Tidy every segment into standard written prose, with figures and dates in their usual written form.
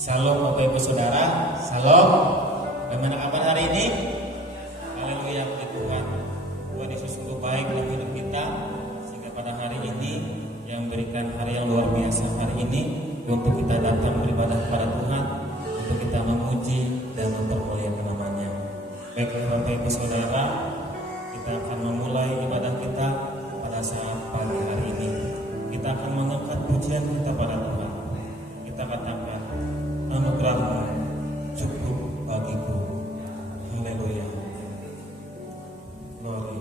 Salam Bapak Ibu Saudara, salam. Bagaimana kabar hari ini? Haleluya, puji Tuhan. Tuhan Yesus sungguh baik dalam hidup kita, sehingga pada hari ini yang memberikan hari yang luar biasa hari ini untuk kita datang beribadah kepada Tuhan, untuk kita memuji dan mempermuliakan namanya. Baik Bapak Ibu Saudara, kita akan memulai ibadah kita pada saat pagi hari ini. Kita akan mengangkat pujian kita pada Tuhan. Kita katakan, anugerah-Mu cukup bagiku. Haleluya. Glory.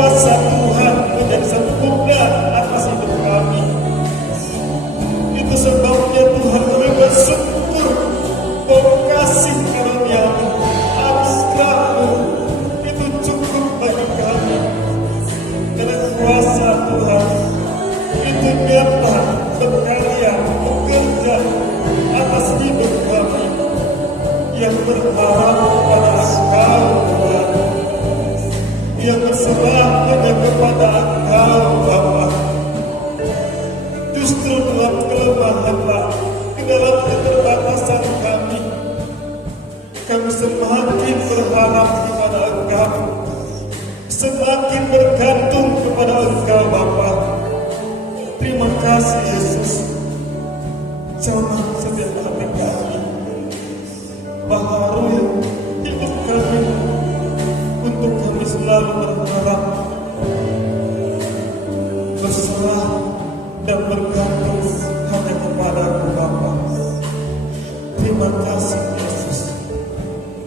kuasa Tuhan menjadi sempurna atas hidup kami. Itu sebabnya Tuhan kami bersyukur bahwa kasih karunia-Mu, anugerah-Mu itu cukup bagi kami. Karena kuasa Tuhan itu dapat berkarya, bekerja atas hidup kami yang berharap pada Engkau Tuhan, yang berserah hanya kepada Engkau Bapa. Justru dalam kelemahan, di dalam keterbatasan kami semakin berharap kepada Engkau, semakin bergantung kepada Engkau Bapa. Terima kasih Yesus, jamah setiap hati kami, baharui hidup kami, untuk kami selalu berharap, berserah dan bergantung hanya kepada-Mu Bapa. Terima kasih Yesus,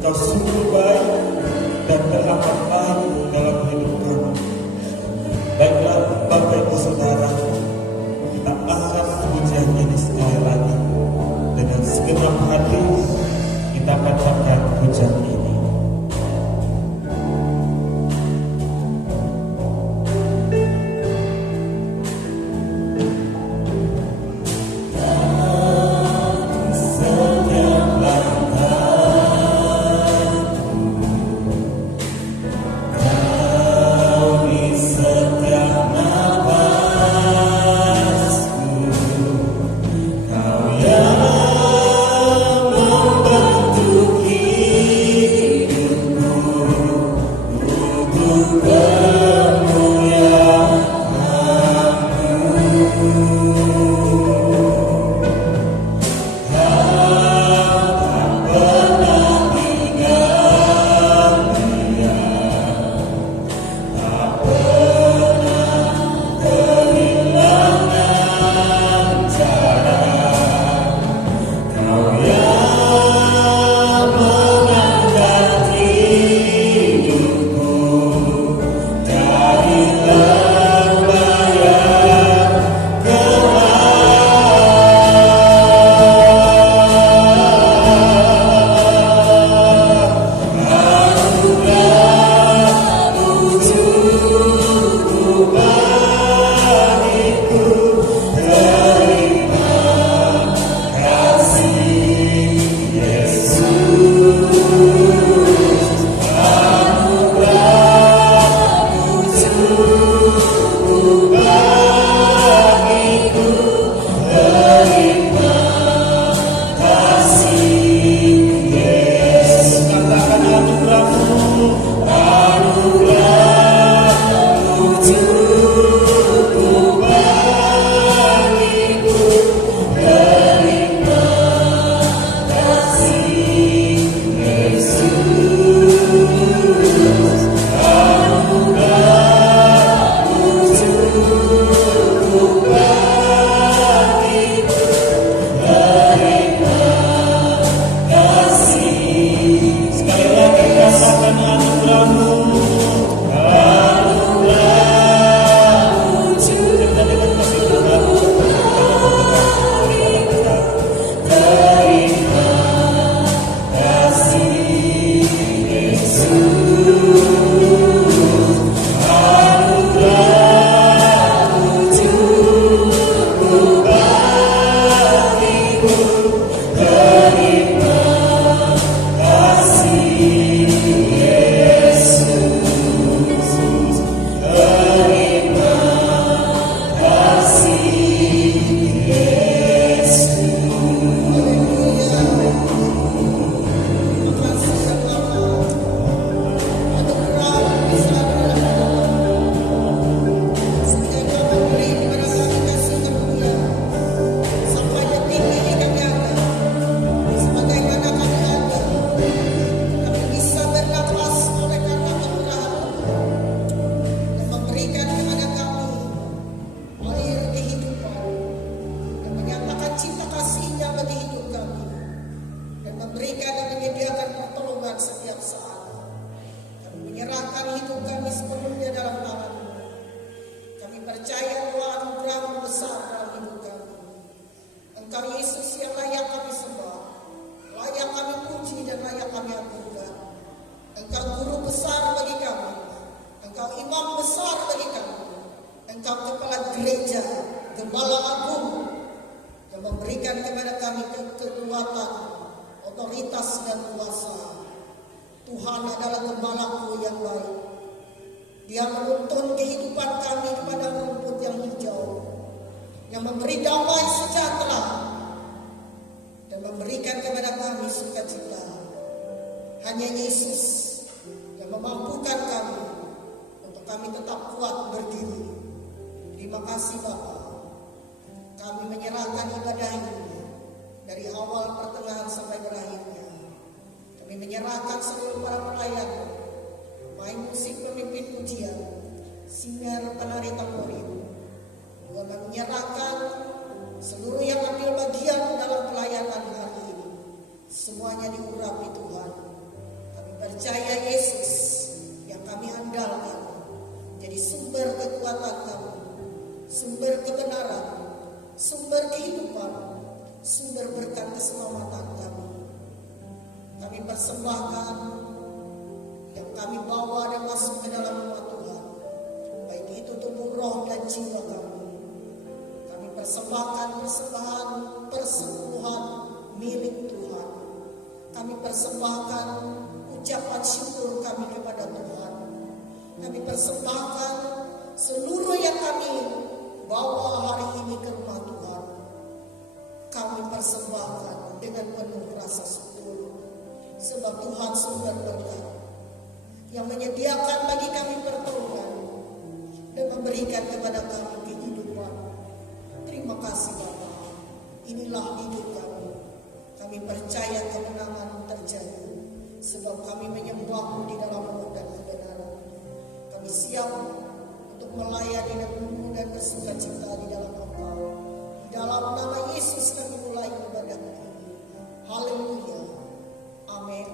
Kau sungguh baik dan teramat baik dalam hidup kami. Baiklah Bapak Ibu Saudara, kita angkat pujian ini sekali lagi. Dengan segenap hati kita katakan pujian ini. Kau yang membentuk hidup percaya doa anugerah besar dalam hidup kami. Engkau Yesus yang layak kami sembah, layak kami puji dan layak kami agungkan. Engkau guru besar bagi kami, Engkau imam besar bagi kami, Engkau kepala gereja, gembala agung yang memberikan kepada kami kekuatan, otoritas dan kuasa. Tuhan adalah gembalaku yang baik. Dia menuntun kehidupan kami kepada rumput yang hijau, yang memberi damai sejahtera dan memberikan kepada kami sukacita. Hanya Yesus yang memampukan kami untuk kami tetap kuat berdiri. Terima kasih Bapa. Kami menyerahkan ibadah ini dari awal, pertengahan sampai berakhirnya. Kami menyerahkan seluruh para pelayan, main musik, pemimpin pujian, singer, penari tamborin. Kami menyerahkan seluruh yang ambil bagian dalam pelayanan hari ini. Semuanya diurapi Tuhan. Kami percaya Yesus yang kami andalkan jadi sumber kekuatan kami, sumber kebenaran, sumber kehidupan, sumber berkat keselamatan kami. Kami persembahkan yang kami bawa dan masuk ke dalam rumah Tuhan, baik itu tubuh, roh dan jiwa kami. Kami persembahkan persembahan persepuluhan milik Tuhan. Kami persembahkan ucapan syukur kami kepada Tuhan. Kami persembahkan seluruh yang kami bawa hari ini ke rumah Tuhan. Kami persembahkan dengan penuh rasa syukur, sebab Tuhan sumber berkat yang menyediakan bagi kami pertolongan dan memberikan kepada kami kehidupan. Terima kasih Bapa. Inilah hidup kami. Kami percaya kemenangan terjadi, sebab kami menyembah-Mu di dalam roh dan kebenaran. Kami siap untuk melayani dan bersukacita di dalam Engkau. Di dalam nama Yesus kami mulai ibadah ini. Haleluya. Amin.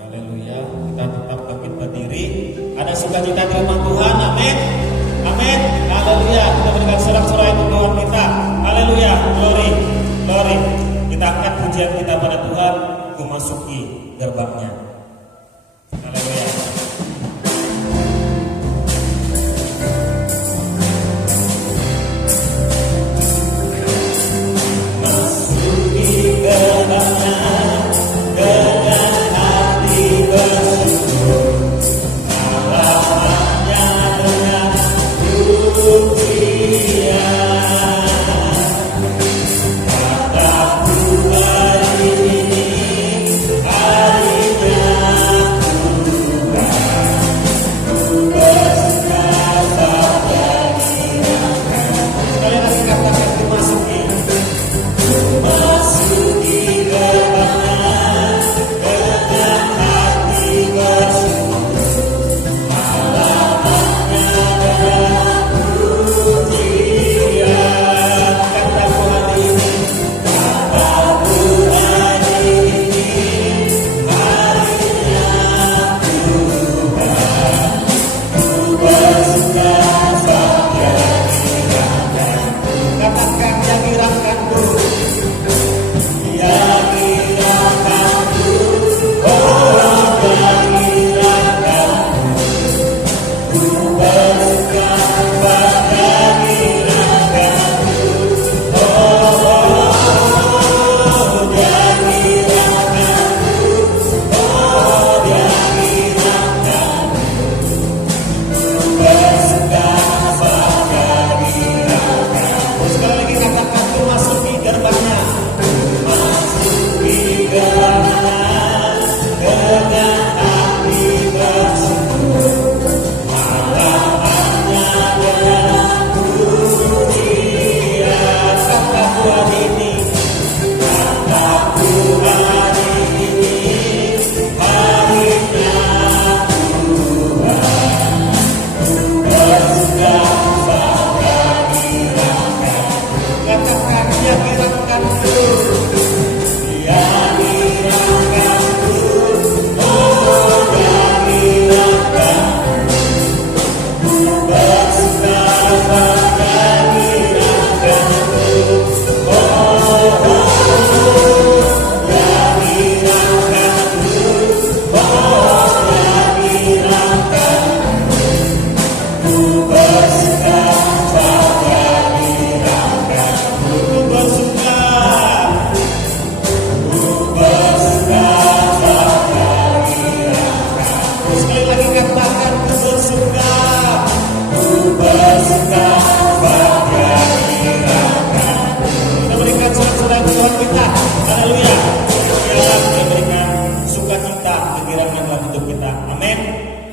Haleluya. Kita tetap bangkit berdiri. Ada sukacita di rumah Tuhan. Amin. Amin. Haleluya. Kita berikan sorak-sorai untuk Tuhan kita. Haleluya. Glory. Glory. Kita angkat pujian kita pada Tuhan. Memasuki gerbangnya. Haleluya. Hari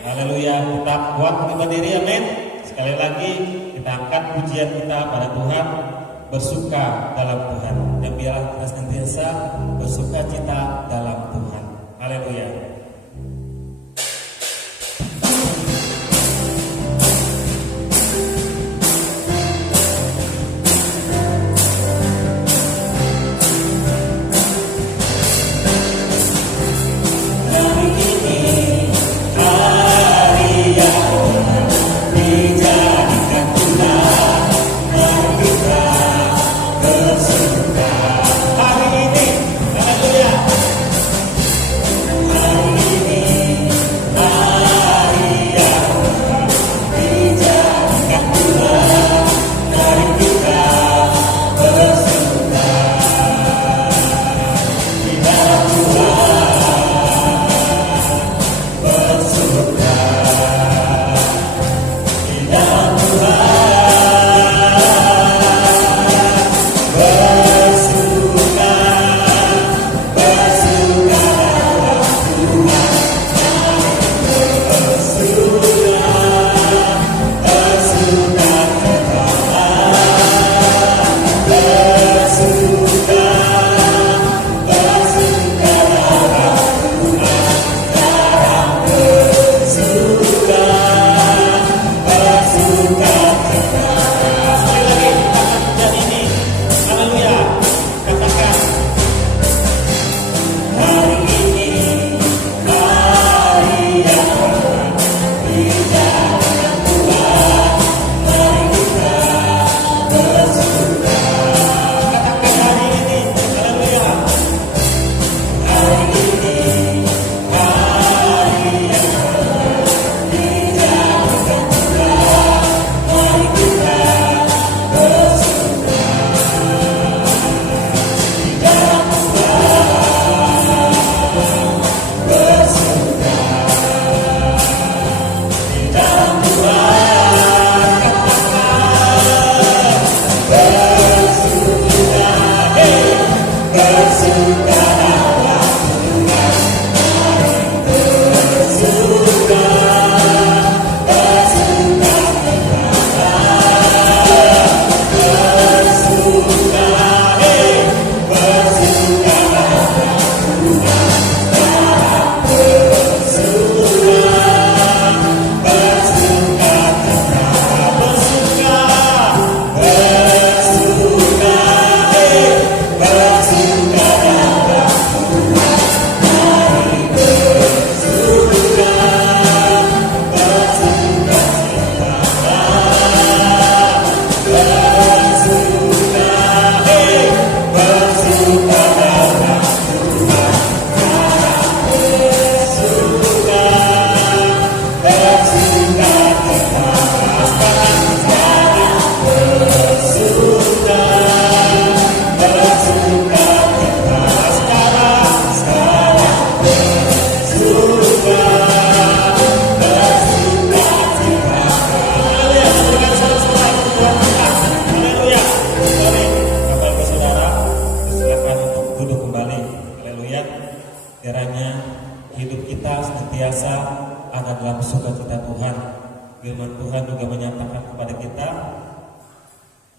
Haleluya, kita kuat untuk berdiri, amin. Sekali lagi kita angkat pujian kita pada Tuhan, bersuka dalam Tuhan. Dan biarlah kita senantiasa bersuka cita dalam Tuhan. Haleluya.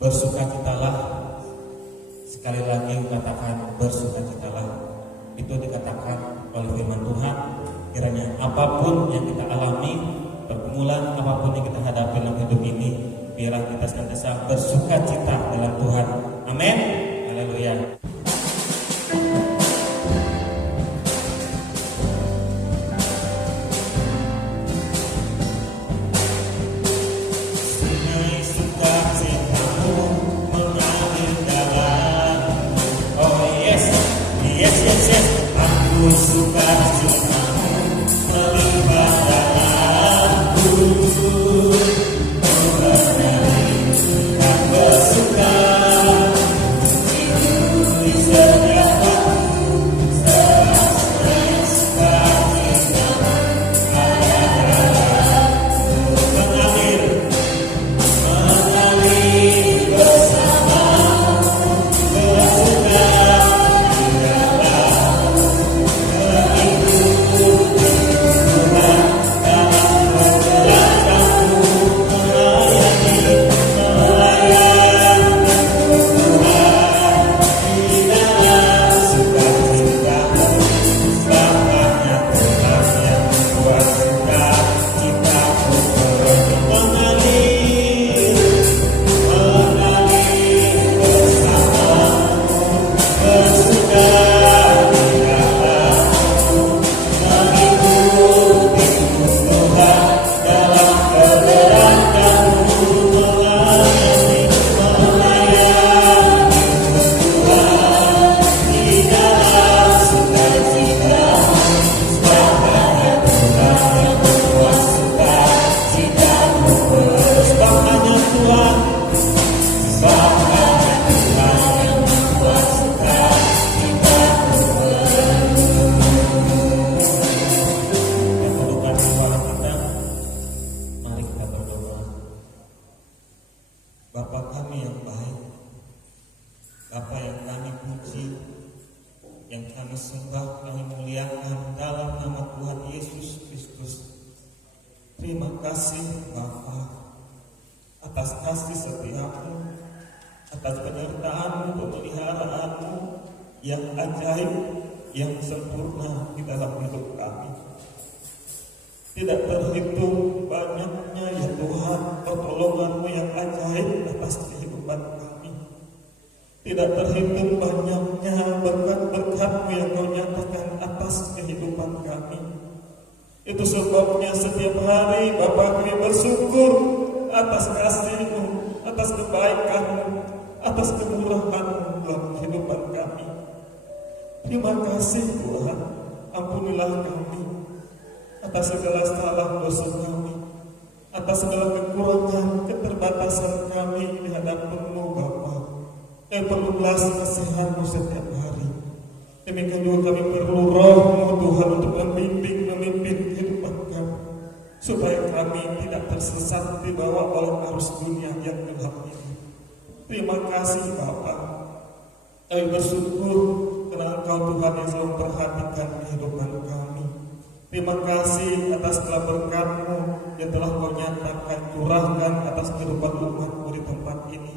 Bersukacitalah, sekali lagi katakan bersukacitalah. Itu dikatakan oleh firman Tuhan. Kiranya apapun yang kita alami, pergumulan apapun yang kita hadapi dalam hidup ini, biarlah kita senantiasa bersukacita dalam Tuhan. Amin. Haleluya. Bersuka sembah, kami muliakan dalam nama Tuhan Yesus Kristus. Terima kasih Bapa atas kasih setiamu, atas penyertaan-Mu, pemeliharaanmu yang ajaib, yang sempurna di dalam hidup kami. Tidak terhitung banyaknya ya Tuhan pertolongan-Mu yang ajaib atas kehidupan kami. Tidak terhitung banyaknya berkat-berkat-Mu yang Kau nyatakan atas kehidupan kami. Itu sebabnya setiap hari Bapa kami bersyukur atas kasih-Mu, atas kebaikan-Mu, atas kemurahan-Mu dalam kehidupan kami. Terima kasih Tuhan, ampunilah kami atas segala salah dosa kami, atas segala kekurangan, keterbatasan kami di hadapan-Mu Bapa. Perlu belas kasihan-Mu setiap hari. Demikian juga kami perlu Roh-Mu Tuhan untuk memimpin kehidupan kami, supaya kami tidak tersesat dibawa oleh arus dunia yang gelap ini. Terima kasih Bapa. Kami bersyukur karena Engkau Tuhan yang selalu memperhatikan kehidupan kami. Terima kasih atas segala berkat-Mu yang telah Kau nyatakan, curahkan atas kehidupan umat-Mu di tempat ini.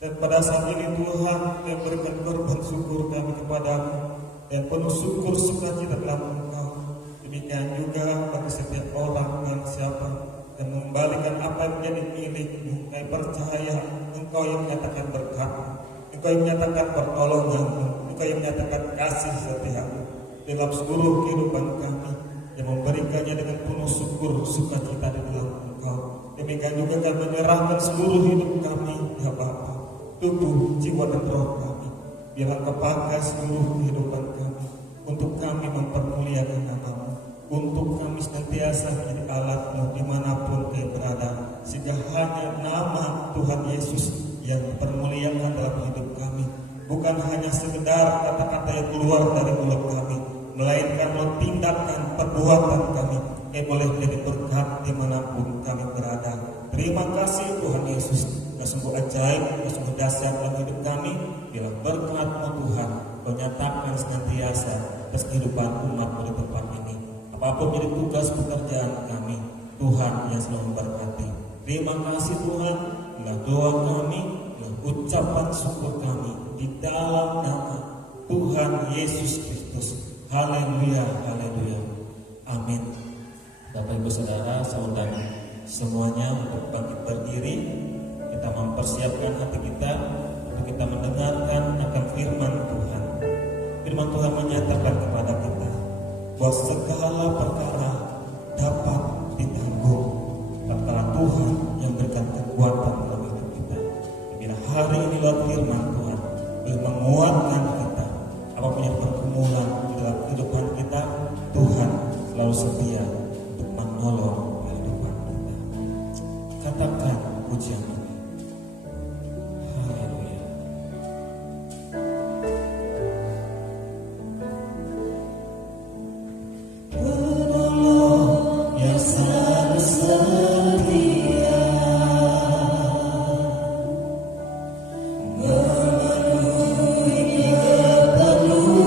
Dan pada saat ini Tuhan, kami berikan korban syukur kami kepadamu, dan penuh syukur sukacita dalam Engkau. Demikian juga bagi setiap orang dan siapa dan mengembalikan apa yang menjadi milik-Mu. Kami percaya Engkau yang menyatakan berkat-Mu, Engkau yang menyatakan pertolongan-Mu, Engkau yang menyatakan kasih setia-Mu dalam seluruh kehidupan kami, dan memberikannya dengan penuh syukur sukacita di dalam Engkau. Demikian juga kami menyerahkan seluruh hidup kami ya Bapa, tubuh, jiwa dan roh kami. Biarlah Kau pakai seluruh kehidupan kami untuk kami mempermuliakan nama-Mu, untuk kami senantiasa menjadi alat-Mu dimanapun kami berada, sehingga hanya nama Tuhan Yesus yang dipermuliakan dalam hidup kami, bukan hanya sekedar kata-kata yang keluar dari mulut kami, melainkan melalui tindakan perbuatan kami yang boleh menjadi berkat dimanapun kami berada. Terima kasih Tuhan Yesus, Kau sungguh ajaib, Kau sungguh dahsyat dalam hidup kami. Bila berkat-Mu Tuhan, Kau nyatakan senantiasa atas kehidupan umat-Mu di tempat ini. Apapun jadi tugas pekerjaan kami, Tuhan yang selalu memberkati. Terima kasih Tuhan, bila doa kami, bila ucapan syukur kami di dalam nama Tuhan Yesus Kristus. Haleluya, haleluya, amin. Bapak Ibu Saudara, saya undang semuanya untuk bangkit berdiri. Kita mempersiapkan hati kita untuk kita mendengarkan akan firman Tuhan. Firman Tuhan menyatakan kepada kita bahwa segala perkara dapat ditanggung tatkala Tuhan yang berikan kekuatan dalam hidup kita. Bila hari ini lewat firman Tuhan boleh menguatkan kita, apapun yang pergumulan dalam kehidupan kita, Tuhan selalu setia untuk menolong kehidupan kita. Katakan pujian ini. Haleluya. Penolong yang selalu setia, memenuhi keperluanku.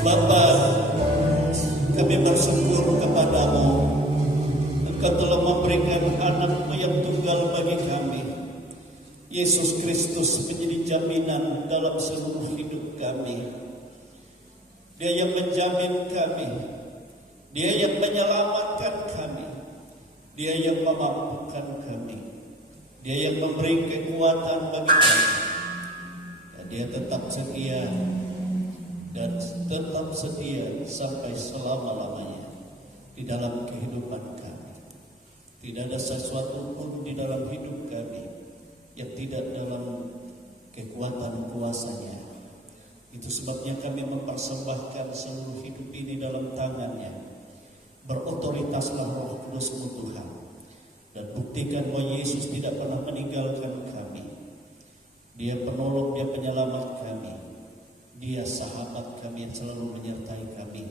Bapa, kami bersyukur kepadamu. Engkau telah memberikan anak-Mu yang tunggal bagi kami, Yesus Kristus, menjadi jaminan dalam seluruh hidup kami. Dia yang menjamin kami, Dia yang menyelamatkan kami, Dia yang memampukan kami, Dia yang memberi kekuatan bagi kami. Dan Dia tetap setia dan tetap setia sampai selama-lamanya di dalam kehidupan kami. Tidak ada sesuatu pun di dalam hidup kami yang tidak dalam kekuatan kuasa-Nya. Itu sebabnya kami mempersembahkan seluruh hidup ini dalam tangan-Nya. Berotoritaslah Roh Kudus-Mu Tuhan, dan buktikan bahwa Yesus tidak pernah meninggalkan kami. Dia penolong, Dia penyelamat kami, Dia sahabat kami yang selalu menyertai kami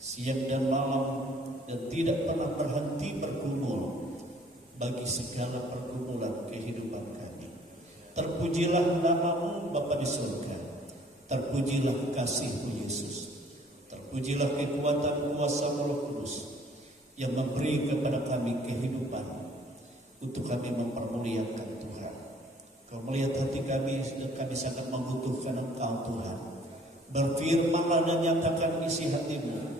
siang dan malam, dan tidak pernah berhenti bergumul bagi segala pergumulan kehidupan kami. Terpujilah nama-Mu Bapa di surga, terpujilah kasih-Mu Yesus, terpujilah kekuatan kuasa Roh Kudus yang memberi kepada kami kehidupan untuk kami mempermuliakan Tuhan. Kau melihat hati kami dan kami sangat membutuhkan Engkau Tuhan. Berfirmanlah dan nyatakan isi hati-Mu,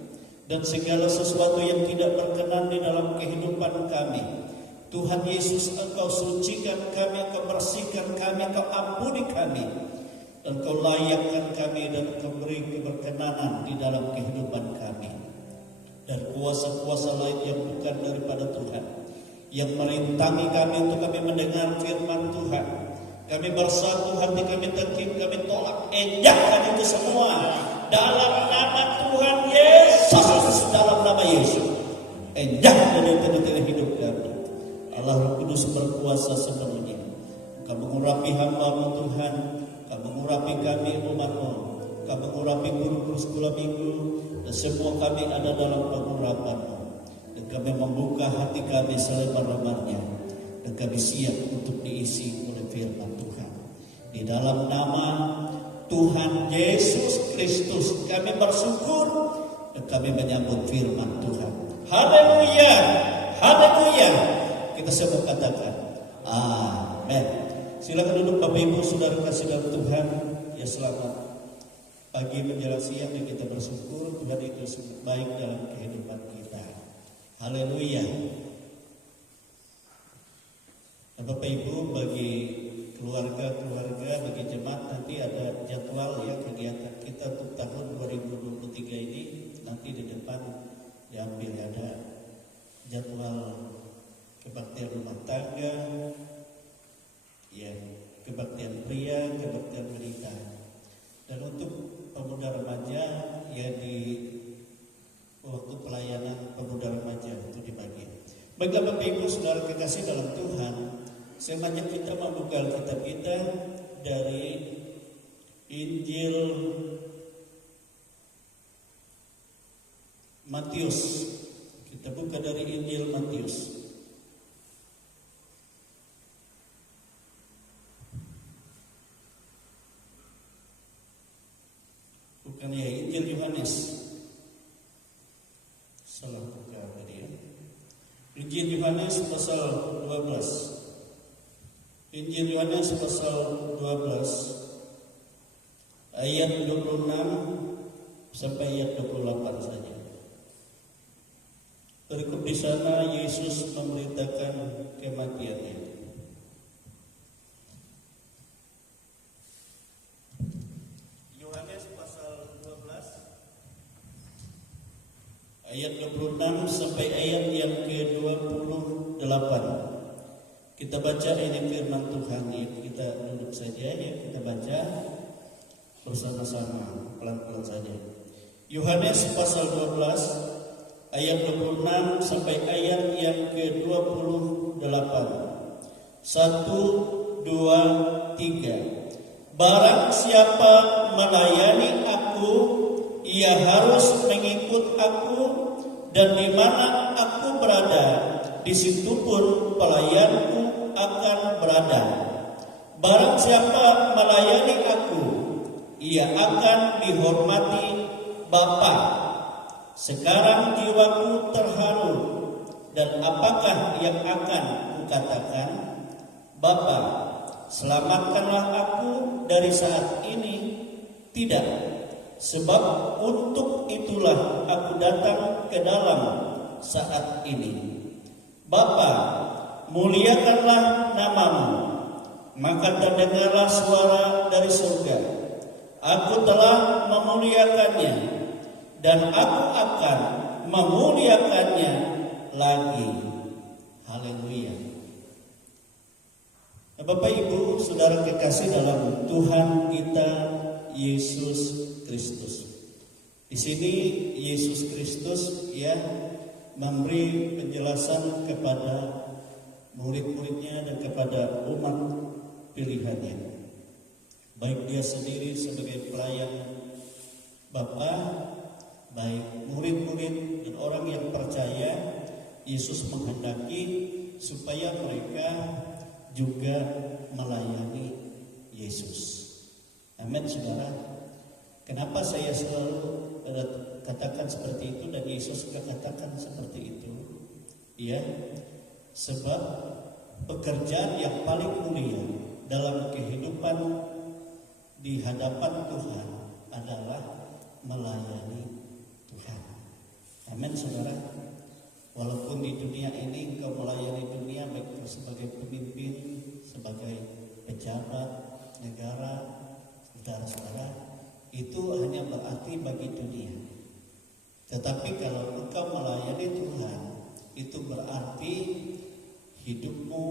dan segala sesuatu yang tidak berkenan di dalam kehidupan kami, Tuhan Yesus, Engkau sucikan kami, Engkau bersihkan kami, Engkau ampuni kami, dan Engkau layakkan kami, dan Engkau beri keberkenanan di dalam kehidupan kami. Dan kuasa-kuasa lain yang bukan daripada Tuhan yang merintangi kami untuk kami mendengar firman Tuhan, kami bersatu hati, kami terkim, kami tolak, enyahkan itu semua dalam nama Tuhan Yesus. Dalam nama Yesus, enyahkan itu dari hidup kami. Allah Roh Kudus berkuasa sepenuhnya. Kau mengurapi hamba-Mu Tuhan, Kau mengurapi kami umat-Mu, Kau mengurapi guru-guru sekolah minggu, dan semua kami ada dalam pengurapan-Mu. Dan kami membuka hati kami selebar-lebarnya, dan kami siap untuk diisi oleh firman Tuhan. Di dalam nama Tuhan Yesus Kristus kami bersyukur, dan kami menyambut firman Tuhan. Haleluya, haleluya. Kita semua katakan amin. Silakan duduk Bapak Ibu Saudara kasih dalam Tuhan. Ya, selamat pagi menjelang siang, yang kita bersyukur Tuhan itu baik dalam kehidupan kita. Haleluya. Nah, Bapak Ibu, bagi keluarga-keluarga, bagi jemaat, nanti ada jadwal ya kegiatan kita untuk tahun 2023 ini. Nanti di depan diambil ada jadwal kebaktian rumah tangga, ya, kebaktian pria, kebaktian wanita. Dan untuk pemuda remaja, ya, di waktu pelayanan pemuda remaja itu dibagi. Bagi Bapak Ibu Saudara kekasih dalam Tuhan, saya mengajak kita membuka Alkitab kita dari Injil Matius. Kita buka dari Injil Matius. Bukan ya, Injil Yohanes. Salah buka tadi ya. Injil Yohanes pasal 12. Injil Yohanes pasal 12 ayat 26 sampai ayat 28 saja. Berikut di sana Yesus memberitakan kematiannya. Yohanes pasal 12 ayat 26 sampai ayat yang ke-28. Kita baca ini firman Tuhan ya. Kita duduk saja ya, kita baca bersama-sama pelan-pelan saja. Yohanes pasal 12 ayat 26 sampai ayat yang ke-28. 1, 2, 3. Barang siapa melayani aku, ia harus mengikut aku, dan di mana aku berada, di situ pun pelayanku akan berada. Barang siapa melayani aku, ia akan dihormati Bapa, sekarang jiwaku terharu, dan apakah yang akan kukatakan? Bapa, selamatkanlah aku dari saat ini. Tidak, sebab untuk itulah aku datang ke dalam saat ini. Bapa, muliakanlah namamu. Maka terdengarlah suara dari surga. Aku telah memuliakannya, dan aku akan memuliakannya lagi. Haleluya. Bapak Ibu, saudara kekasih dalam Tuhan kita Yesus Kristus. Di sini Yesus Kristus ya memberi penjelasan kepada murid-muridnya dan kepada umat pilihannya. Baik dia sendiri sebagai pelayan Bapa, baik murid-murid dan orang yang percaya, Yesus menghendaki supaya mereka juga melayani Yesus. Amin, saudara. Kenapa saya selalu katakan seperti itu dan Yesus juga katakan seperti itu? Ya, sebab pekerjaan yang paling mulia dalam kehidupan di hadapan Tuhan adalah melayani Tuhan. Amin, saudara. Walaupun di dunia ini engkau melayani dunia baik sebagai pemimpin, sebagai pejabat negara, saudara-saudara, itu hanya berarti bagi dunia. Tetapi kalau engkau melayani Tuhan, itu berarti hidupmu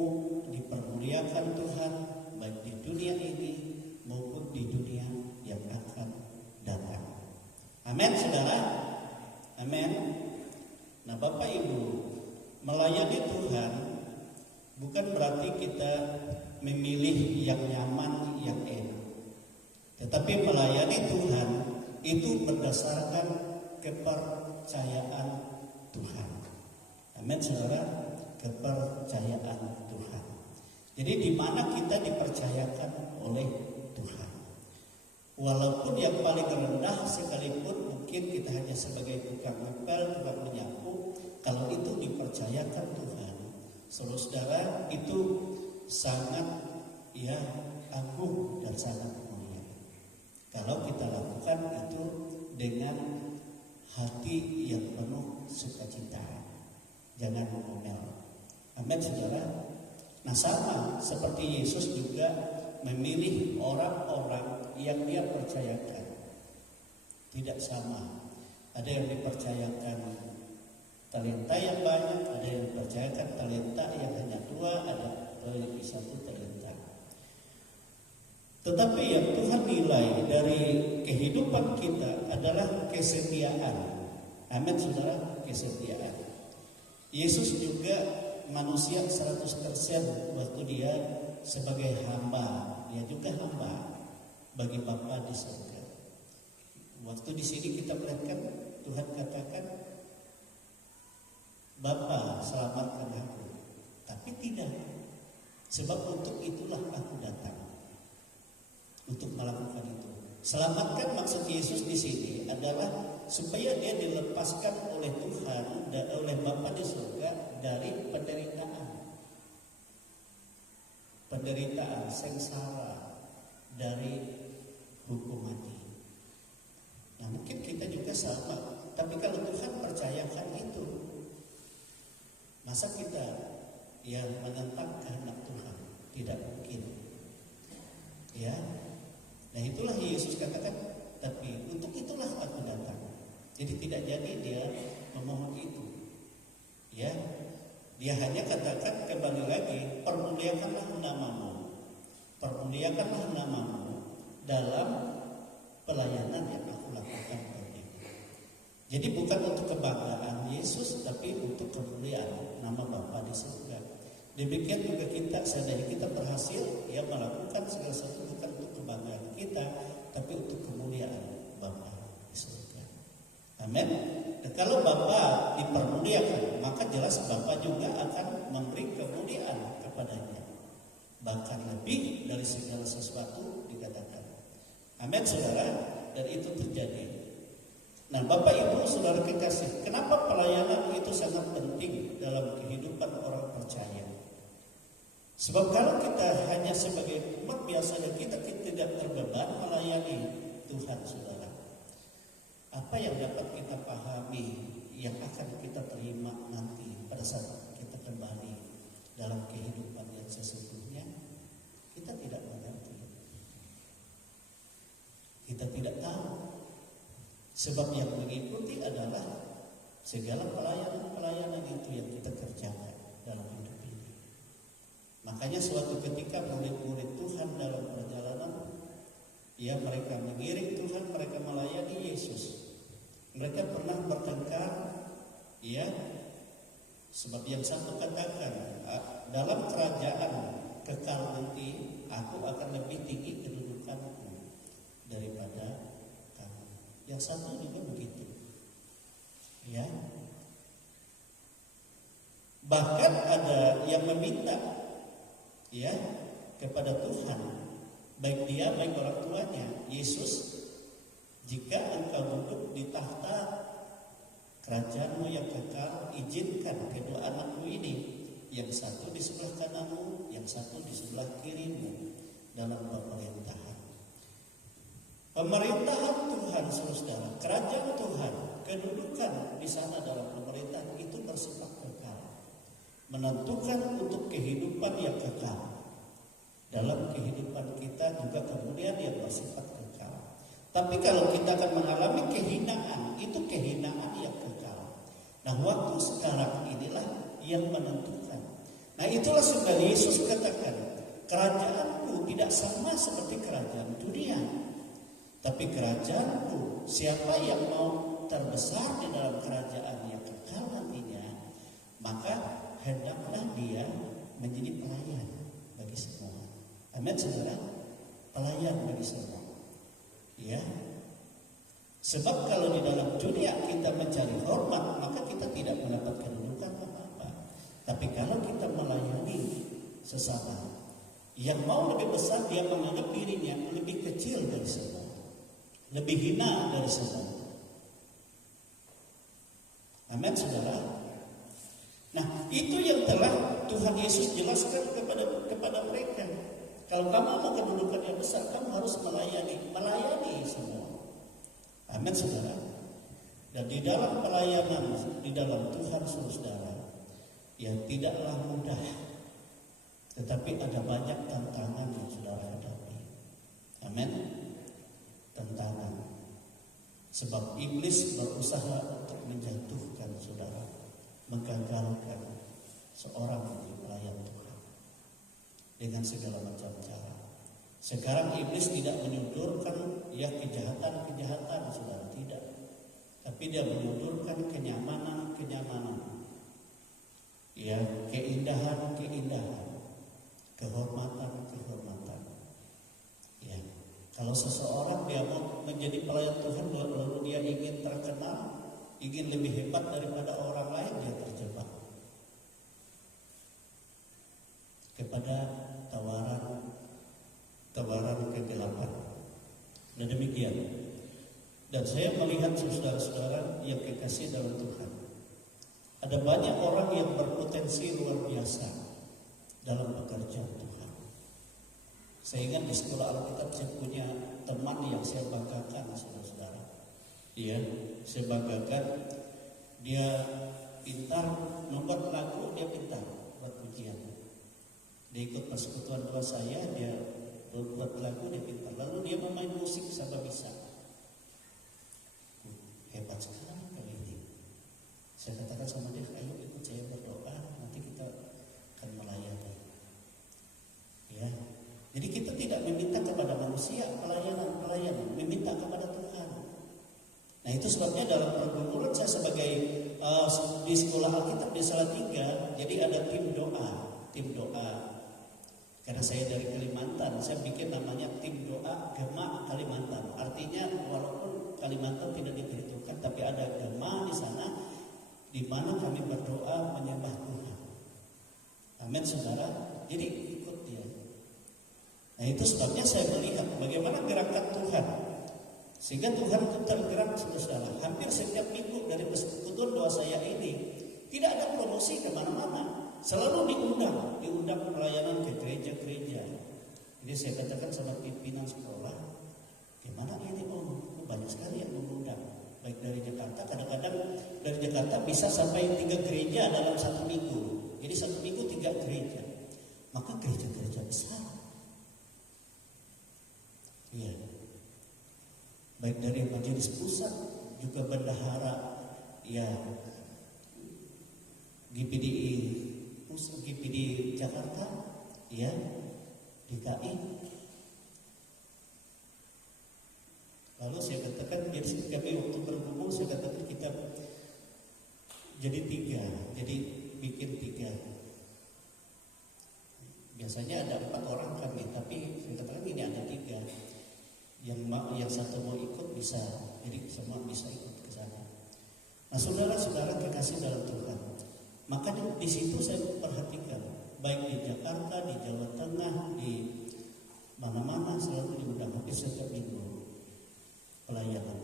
dipermuliakan Tuhan baik di dunia ini maupun di dunia yang akan datang. Amin, saudara. Amin. Nah, Bapak Ibu, melayani Tuhan bukan berarti kita memilih yang nyaman, yang enak. Tetapi melayani Tuhan itu berdasarkan kepercayaan Tuhan. Amin, saudara. Kepercayaan Tuhan. Jadi di mana kita dipercayakan oleh Tuhan. Walaupun yang paling rendah sekalipun mungkin kita hanya sebagai tukang ngepel, tukang menyapu, kalau itu dipercayakan Tuhan, saudara, itu sangat ya agung dan sangat mulia. Kalau kita lakukan itu dengan hati yang penuh sukacita, jangan mengomel. Amin, saudara. Nah, sama seperti Yesus juga memilih orang-orang yang dia percayakan. Tidak sama. Ada yang dipercayakan talenta yang banyak, ada yang dipercayakan talenta yang hanya 2, ada yang 1 talenta. Tetapi yang Tuhan nilai dari kehidupan kita adalah kesetiaan. Amin, saudara, kesetiaan. Yesus juga manusia 100% waktu dia sebagai hamba, dia juga hamba bagi Bapa di surga. Waktu di sini kita melihat Tuhan katakan, Bapa selamatkan aku, tapi tidak. Sebab untuk itulah aku datang, untuk melakukan itu. Selamatkan maksud Yesus di sini adalah supaya dia dilepaskan oleh Tuhan dan oleh Bapa di surga dari penderitaan, sengsara, dari hukum mati. Nah, mungkin kita juga sama, tapi kalau Tuhan percayakan itu, masa kita yang menentang kehendak Tuhan? Tidak mungkin. Ya. Nah, itulah Yesus katakan, tapi untuk itulah aku datang. Jadi tidak jadi dia memohon itu. Ya. Dia hanya katakan kembali lagi, permuliakanlah namamu. Permuliakanlah namamu dalam pelayanan yang aku lakukan bagimu. Jadi bukan untuk kebanggaan Yesus, tapi untuk kemuliaan nama Bapa di surga. Demikian juga kita, seandainya kita berhasil ya melakukan segala sesuatu bukan untuk kebanggaan kita, tapi untuk kemuliaan Bapa di surga. Amin. Dan kalau Bapa dipermuliakan, maka jelas Bapa juga akan memberi kemuliaan kepadanya. Bahkan lebih dari segala sesuatu dikatakan. Amin, saudara. Dan itu terjadi. Nah, Bapak Ibu Saudara kekasih, kenapa pelayanan itu sangat penting dalam kehidupan orang percaya? Sebab kalau kita hanya sebagai umat biasa dan kita tidak terbeban melayani Tuhan, saudara, apa yang dapat kita pahami yang akan kita terima nanti pada saat kita kembali dalam kehidupan yang sesungguhnya? Kita tidak mengerti, kita tidak tahu. Sebab yang mengikuti adalah segala pelayanan itu yang kita kerjakan dalam hidup ini. Makanya suatu ketika murid-murid Tuhan dalam perjalanan, ya mereka mengiring Tuhan, mereka melayani Yesus. Mereka pernah bertengkar, ya. Sebab yang satu katakan, dalam kerajaan kekal nanti aku akan lebih tinggi kedudukanku daripada kamu. Yang satu juga begitu, ya. Bahkan ada yang meminta, ya, kepada Tuhan, baik dia baik orang tuanya, Yesus, jika engkau duduk di tahta kerajaanmu yang kekal, izinkan kedua anakmu ini, yang satu di sebelah kananmu, yang satu di sebelah kirimu dalam pemerintahan. Pemerintahan Tuhan, saudara, kerajaan Tuhan, kedudukan di sana dalam pemerintahan itu bersifat kekal, menentukan untuk kehidupan yang kekal. Dalam kehidupan kita juga kemudian yang bersifat kekal. Tapi kalau kita akan mengalami kehinaan, itu kehinaan yang kekal. Nah, waktu sekarang inilah yang menentukan. Nah, itulah sebab Yesus katakan, kerajaanku tidak sama seperti kerajaan dunia. Tapi kerajaanku, siapa yang mau terbesar di dalam kerajaan yang kekal nantinya, maka hendaklah dia menjadi pelayan bagi semua. Amin, saudara. Pelayan bagi semua. Ya. Sebab kalau di dalam dunia kita mencari hormat, maka kita tidak mendapat kedudukan apa-apa. Tapi kalau kita melayani sesama, yang mau lebih besar, dia menganggap dirinya lebih kecil dari semua, lebih hina dari semua. Amin, saudara. Nah, itu yang telah Tuhan Yesus jelaskan kepada mereka. Kalau kamu mau kedudukan yang besar, kamu harus melayani semua. Amin, saudara. Dan di dalam pelayanan, di dalam Tuhan, saudara, ya tidaklah mudah. Tetapi ada banyak tantangan yang saudara hadapi. Amin. Tantangan. Sebab iblis berusaha untuk menjatuhkan saudara, menggagalkan seorang menjadi pelayan Tuhan dengan segala macam cara. Sekarang iblis tidak menyodorkan ya kejahatan-kejahatan, saudara, tidak. Tapi dia menyodorkan kenyamanan-kenyamanan, ya, keindahan-keindahan, kehormatan-kehormatan. Ya, kalau seseorang dia mau menjadi pelayan Tuhan lalu dia ingin terkenal, ingin lebih hebat daripada orang lain, dia terjebak kepada tawaran kegelapan. Dan demikian. Dan saya melihat saudara-saudara yang kekasih dalam Tuhan, ada banyak orang yang berpotensi luar biasa dalam pekerjaan Tuhan. Saya ingat di sekolah Alkitab saya punya teman yang saya banggakan, saudara-saudara. Iya, saya banggakan. Dia pintar membuat lagu, dia pintar buat pujian. Dia ikut persekutuan doa saya, dia buat lagu, dia pintar. Lalu dia memain musik sampai bisa. Hebat sekali kali ini. Saya katakan sama dia, ayo ikut saya berdoa, nanti kita akan melayani. Ya, jadi kita tidak meminta kepada manusia pelayanan, meminta kepada Tuhan. Nah, itu sebabnya dalam pergumulan saya sebagai di sekolah Alkitab di Salatiga, jadi ada tim doa. Karena saya dari Kalimantan, saya bikin namanya tim doa Gema Kalimantan. Artinya walaupun Kalimantan tidak diperhitungkan, tapi ada Gema di sana, di mana kami berdoa menyembah Tuhan. Amin, saudara. Jadi ikut dia. Nah, itu sebabnya saya melihat bagaimana gerakan Tuhan, sehingga Tuhan itu tergerak, saudara. Hampir saya ini tidak ada promosi kemana-mana, selalu diundang pelayanan ke gereja-gereja. Jadi saya katakan sama pimpinan sekolah, gimana ini Om? Banyak sekali yang mengundang, baik dari Jakarta. Kadang-kadang dari Jakarta bisa sampai 3 gereja dalam 1 minggu. Jadi 1 minggu 3 gereja. Maka gereja-gereja besar, iya, baik dari majelis pusat juga bendahara, ya, GPDI Jakarta, ya, DKI. Lalu saya katakan, jadi kami waktu bergumul saya katakan kita jadi 3, jadi bikin 3. Biasanya ada 4 orang kami, tapi saya katakan ini ada 3. Yang satu mau ikut bisa, jadi semua bisa ikut ke sana. Nah, saudara-saudara kekasih dalam Tuhan, maka di situ saya perhatikan, baik di Jakarta, di Jawa Tengah, di mana-mana selalu diundang hampir setiap minggu pelayanan.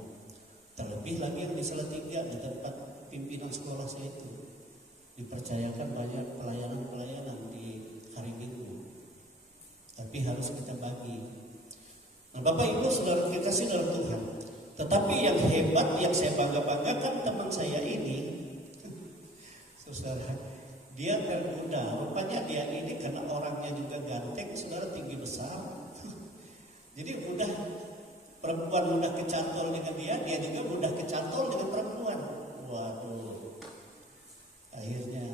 Terlebih lagi yang di Salatiga, di tempat pimpinan sekolah saya itu dipercayakan banyak pelayanan di hari Minggu. Tapi harus kita bagi. Nah, Bapak Ibu saudara kekasih dalam Tuhan, tetapi yang hebat, yang saya bangga-banggakan teman saya ini, saudara, dia tergoda. Rupanya dia ini karena orangnya juga ganteng, saudara, tinggi besar. Jadi mudah, perempuan mudah kecantol dengan dia juga mudah kecantol dengan perempuan. Waduh, akhirnya,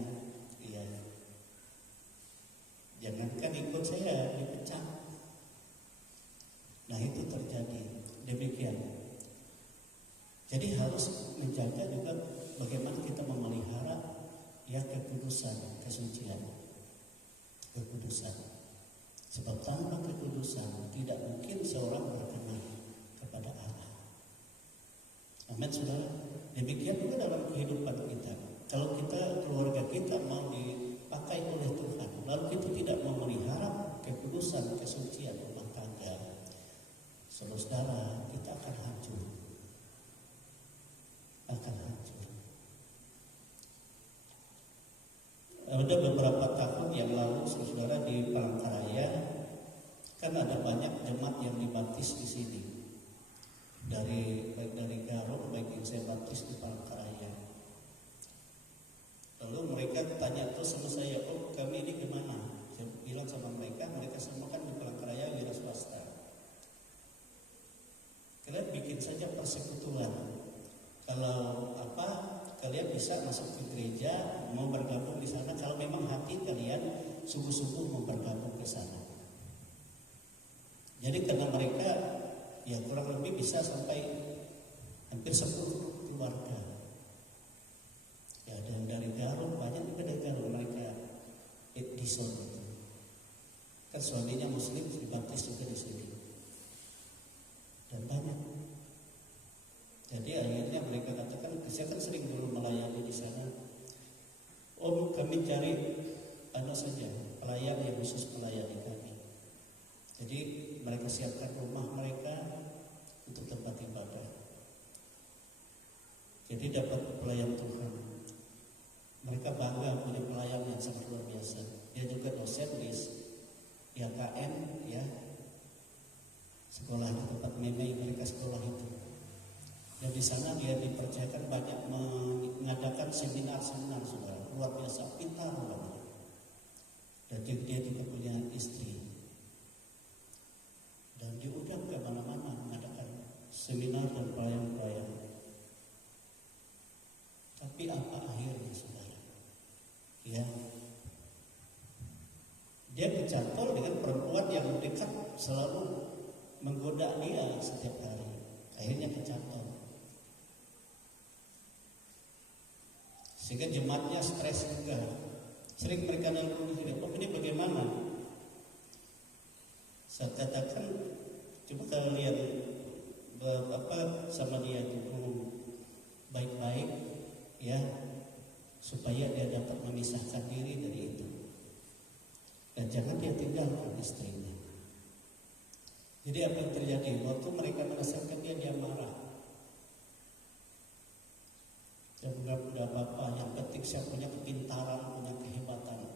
iya, jangankan ikut saya dipecat. Nah itu terjadi demikian. Jadi harus menjaga juga bagaimana kita memelihara ya kekudusan, kesucian, kekudusan. Sebab tanpa kekudusan tidak mungkin seorang berkenan kepada Allah. Amin, saudara. Demikian juga dalam kehidupan kita. Kalau kita, keluarga kita mau dipakai oleh Tuhan, lalu kita tidak memelihara kekudusan, kesucian rumah tangga, saudara, kita akan hancur. Ada beberapa tahun yang lalu, saudara, di Palangkaraya, kan ada banyak jemaat yang dibaptis di sini. Baik dari Garut, baik yang saya baptis di Palangkaraya. Lalu mereka tanya terus sama saya, oh kami ini gimana? Saya bilang sama mereka semua kan di Palangkaraya wira swasta. Kalian bikin saja persekutuan. Kalau kalian bisa masuk ke gereja, mau bergabung di sana. Kalau memang hati kalian sungguh-sungguh mau bergabung ke sana. Jadi karena mereka ya kurang lebih bisa sampai hampir 10 keluarga. Ya, dan dari Garut, banyak juga dari Garut mereka Edison itu. Kan suaminya Muslim, dibaptis juga di sini. Dan banyak. Jadi akhirnya mereka katakan, saya kan sering dulu melayani di sana. Om, kami cari saja pelayan yang khusus melayani kami. Jadi mereka siapkan rumah mereka untuk tempat ibadah. Jadi dapat pelayan Tuhan. Mereka bangga punya pelayan yang sangat luar biasa. Dia juga dosen di IAKN, ya, sekolah di tempat mereka sekolah itu. Dan di sana dia dipercayakan banyak mengadakan seminar-seminar, saudara, luar biasa, pintar banget. Dan dia juga punya istri. Dan diundang ke mana-mana mengadakan seminar dan pelayan-pelayan. Tapi apa akhirnya, saudara? Ya, dia kecantol dengan perempuan yang dekat, selalu menggoda dia setiap hari. Akhirnya kecantol. Sehingga jemaatnya stres juga. Sering mereka nanggung di sini, oh ini bagaimana? Saya katakan, coba kalian sama dia itu baik-baik, ya, supaya dia dapat memisahkan diri dari itu. Dan jangan dia tinggalkan istrinya. Jadi apa yang terjadi? Waktu mereka menasihkan dia marah. Saya bukan muda bapak, yang penting saya punya kepintaran, punya kehebatan.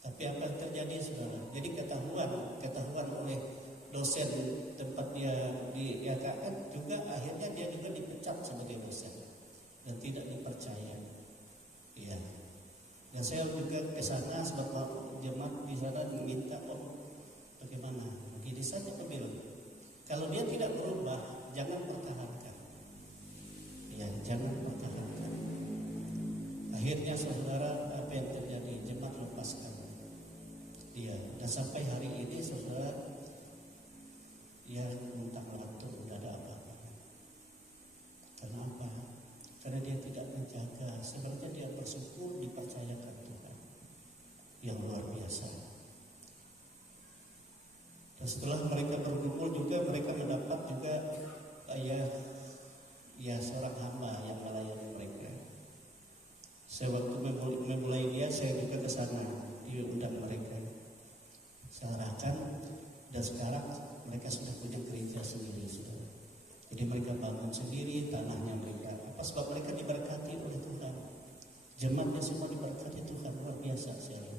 Tapi apa yang terjadi saudara? Jadi ketahuan oleh dosen tempat dia diadakan juga akhirnya dia juga dipecat sebagai dosen dan tidak dipercaya. Iya. Dan saya juga ke sana sebab jemaat di sana meminta bagaimana? Begini saja pemilu. Kalau dia tidak berubah, jangan pertahankan. Ya, jangan pertahankan. Akhirnya saudara, apa yang terjadi? Jemaat lepaskan dia. Dan sampai hari ini saudara, dia muntah lantur, tidak ada apa-apa. Kenapa? Karena dia tidak menjaga. Sebenarnya dia bersyukur dipercayakan Tuhan yang luar biasa. Dan setelah mereka berkumpul juga mereka mendapat juga seorang hamba yang melayani mereka. Saya waktu memulai dia, saya juga ke sana, diundang mereka. Saya arahkan, dan sekarang mereka sudah punya gereja sendiri sudah. Jadi mereka bangun sendiri tanahnya mereka. Apa sebab mereka diberkati oleh Tuhan. Jemaatnya semua diberkati Tuhan, luar biasa sekali.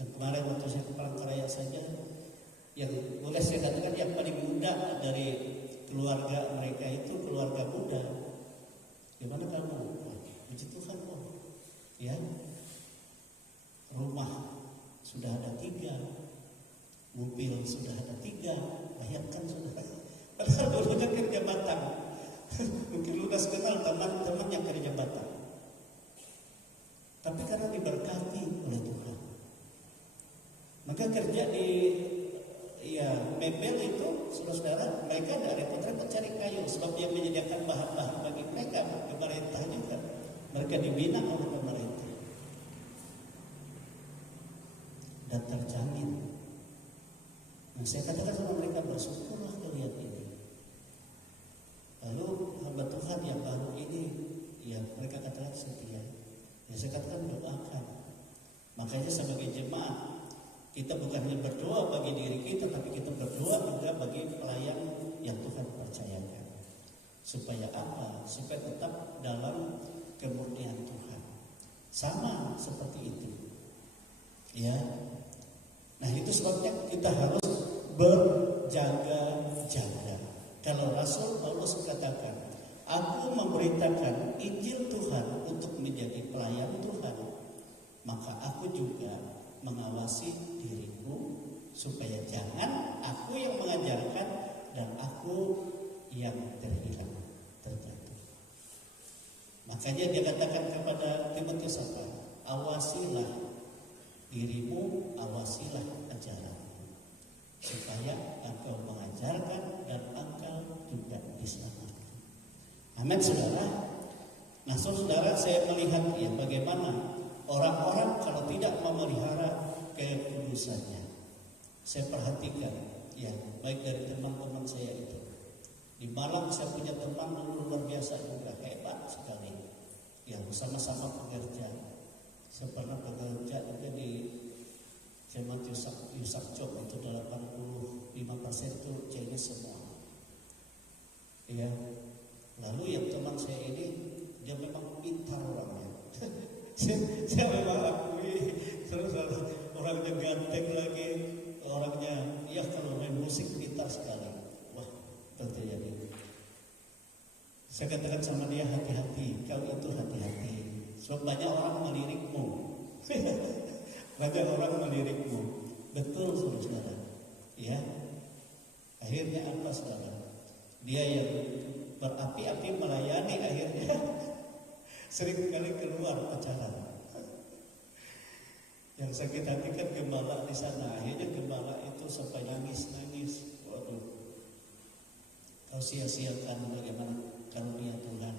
Yang kemarin waktu saya ke Palangkaraya saja, yang boleh saya katakan yang paling muda dari keluarga mereka itu keluarga muda. Gimana kamu? Puji Tuhan kok. Ya, rumah sudah ada 3, mobil sudah ada 3, bayangkan sudah. Padahal dulunya kerja batang. Mungkin lunas kenal teman-teman yang kerja batang. Tapi karena diberkati oleh Tuhan, maka kerja di mebel itu, saudara-saudara, mereka tidak repot-repot cari kayu, sebab yang menyediakan bahan-bahan bagi mereka, pemerintah juga. Mereka dibina oleh pemerintah dan terjamin. Nah, saya katakan sama mereka, bersyukurlah kalian ini. Lalu hamba Tuhan yang baru ini, ya mereka katakan setia. Ya saya katakan doakan. Makanya sebagai jemaat, kita bukan hanya berdoa bagi diri kita, tapi kita berdoa juga bagi pelayan yang Tuhan percayakan. Supaya apa? Supaya tetap dalam kemurnian Tuhan. Sama seperti itu. Ya. Nah, itu sebabnya kita harus berjaga-jaga. Kalau Rasul Paulus katakan, aku memberitakan Injil Tuhan untuk menjadi pelayan Tuhan, maka aku juga mengawasi diriku supaya jangan aku yang mengajarkan dan aku yang terjatuh. Makanya dia katakan kepada Timotius apa? Awasilah dirimu, awasilah ajaranmu, supaya engkau mengajarkan dan engkau juga diselamatkan. Amin, saudara. Nah, saudara, saya melihat ya bagaimana orang-orang kalau tidak memelihara kekudusannya. Saya perhatikan ya, baik dari teman-teman saya itu. Di Malang saya punya teman luar biasa juga, hebat sekali. Yang sama-sama pekerja. Saya pernah bekerja juga di Jemaat Yusak Cok, itu 85% itu Chinese semua. Ya. Lalu yang teman saya ini dia memang pintar orangnya. saya memang akui, terus orangnya ganteng lagi, orangnya ya kalau main musik pintar sekali. Wah, terjadi. Saya katakan sama dia, hati-hati, kau itu hati-hati. Sebab banyak orang melirikmu. Banyak orang melirikmu. Betul, saudara. Ya. Akhirnya apa, saudara? Dia yang berapi-api melayani akhirnya sering kali keluar pacaran. Yang sakit hati kan gembala di sana. Akhirnya gembala itu sampai nangis. Waduh, kau sia-siakan bagaimana karunia Tuhan.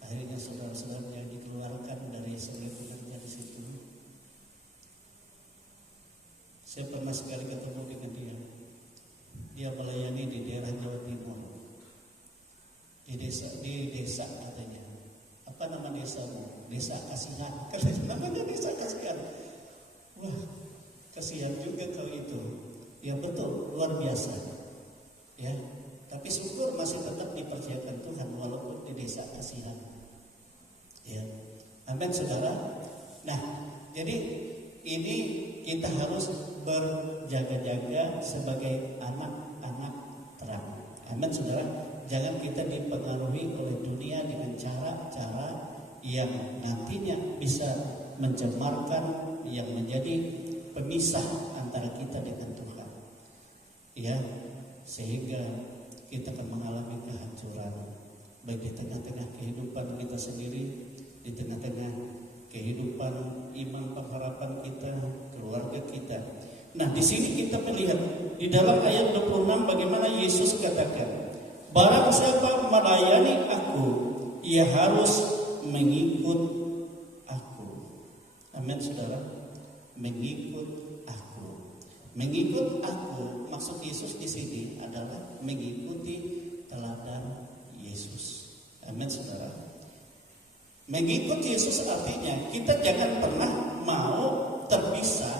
Akhirnya saudara-saudaranya dikeluarkan dari sebagai pekerja di situ. Saya pernah sekali ketemu dengan dia. Dia melayani di daerah Jawa Timur. Di desa katanya. Apa nama desamu? Desa Kasihan. Katanya namanya Desa Kasihan. Wah, kasihan juga kau itu. Ya betul, luar biasa. Ya, tapi syukur masih tetap dipercayakan Tuhan walaupun di desa Kasihan. Amin saudara. Nah, jadi ini kita harus berjaga-jaga sebagai anak-anak terang. Amin saudara. Jangan kita dipengaruhi oleh dunia dengan cara-cara yang nantinya bisa mencemarkan, yang menjadi pemisah antara kita dengan Tuhan. Ya, sehingga kita akan mengalami kehancuran baik di tengah-tengah kehidupan kita sendiri, di tengah-tengah kehidupan iman pengharapan kita, keluarga kita. Nah, di sini kita melihat di dalam ayat 26 bagaimana Yesus katakan, barang siapa melayani aku, ia harus mengikut aku. Amin saudara. Mengikut aku. Mengikut aku, maksud Yesus di sini adalah mengikuti teladan Yesus. Amin saudara. Mengikut Yesus artinya kita jangan pernah mau terpisah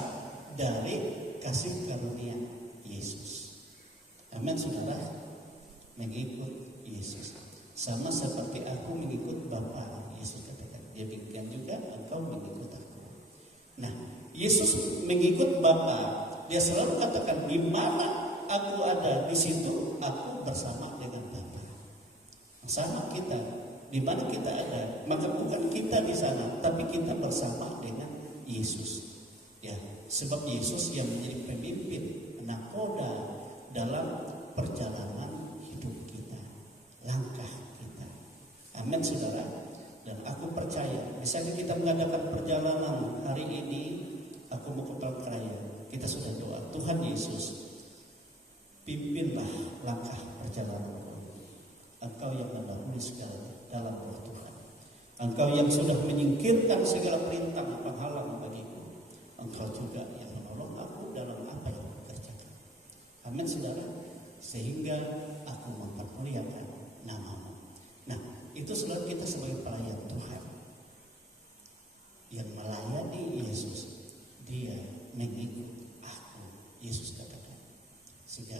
dari kasih karunia Yesus. Amin saudara. Mengikut Yesus sama seperti aku mengikut Bapa. Yesus katakan, demikian juga engkau mengikut aku. Nah, Yesus mengikut Bapa. Dia selalu katakan, di mana aku ada, di situ aku bersama dengan Bapa. Sama kita, di mana kita ada, maka bukan kita di sana, tapi kita bersama dengan Yesus. Ya, sebab Yesus yang menjadi pemimpin, nakoda dalam perjalanan hidup kita, langkah kita. Amin saudara. Dan aku percaya, misalnya kita mengadakan perjalanan hari ini, aku mau ke Palangkaraya, kita sudah doa, Tuhan Yesus, pimpinlah langkah perjalananku. Engkau yang mendahului segalanya dalam roh Tuhan. Engkau yang sudah menyingkirkan segala perintah penghalang bagiku. Engkau juga yang menolong aku dalam apa yang aku kerjakan. Amin saudara. Sehingga aku mempermuliakan namamu. Nah, itu saudara, kita sebagai pelayan Tuhan yang melayani Yesus, dia mengikut aku. Yesus katakan. Sehingga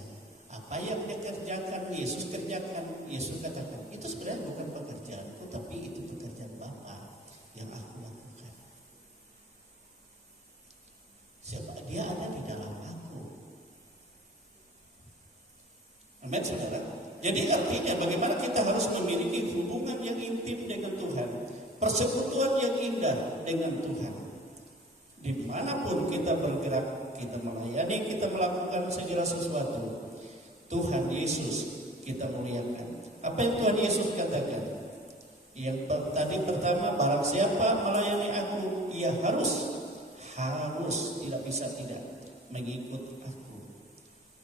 apa yang dia kerjakan, Yesus kerjakan. Yesus katakan, itu sebenarnya bukan pekerjaanku, tapi itu pekerjaan Bapa yang aku lakukan. Siapa dia ada di dalam aku. Amin saudara. Jadi artinya bagaimana kita harus memiliki hubungan yang intim dengan Tuhan, persekutuan yang indah dengan Tuhan. Dimanapun kita bergerak, kita melayani, kita melakukan segala sesuatu, Tuhan Yesus kita muliakan. Apa yang Tuhan Yesus katakan? Yang tadi pertama, barang siapa melayani aku, ia harus tidak bisa tidak mengikut aku.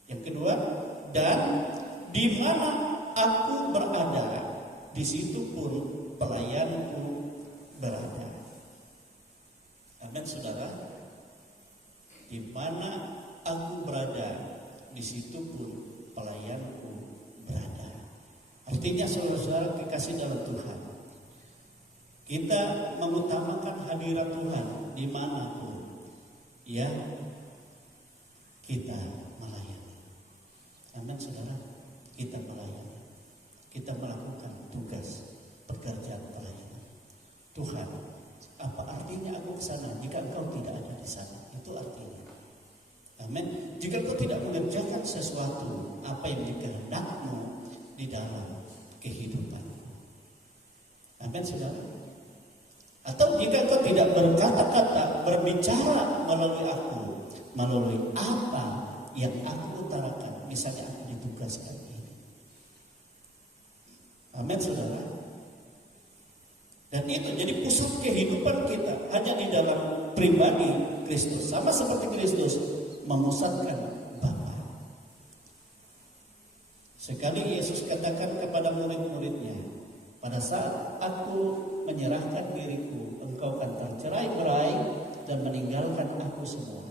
Yang kedua, dan di mana aku berada, di situ pun pelayanku berada. Amin saudara. Di mana aku berada, di situ pun pelayanku berada. Artinya saudara-saudara kekasih dalam Tuhan, kita mengutamakan hadirat Tuhan dimanapun ya kita melayani. Amin saudara. Kita melayani, kita melakukan tugas pekerjaan pelayanan. Tuhan, apa artinya aku ke sana jika engkau tidak ada di sana? Itu artinya. Amin. Jika engkau tidak mengerjakan sesuatu apa yang dikehendakmu di dalam kehidupan. Amin saudara. Atau jika engkau tidak berkata-kata, berbicara melalui aku, melalui apa yang aku utarakan, misalnya aku ditugaskan. Amin saudara. Dan itu jadi pusat kehidupan kita hanya di dalam pribadi Kristus. Sama seperti Kristus memusatkan Bapa. Sekali Yesus katakan kepada murid-muridnya, pada saat aku menyerahkan diriku, engkau akan tercerai-berai dan meninggalkan aku semua.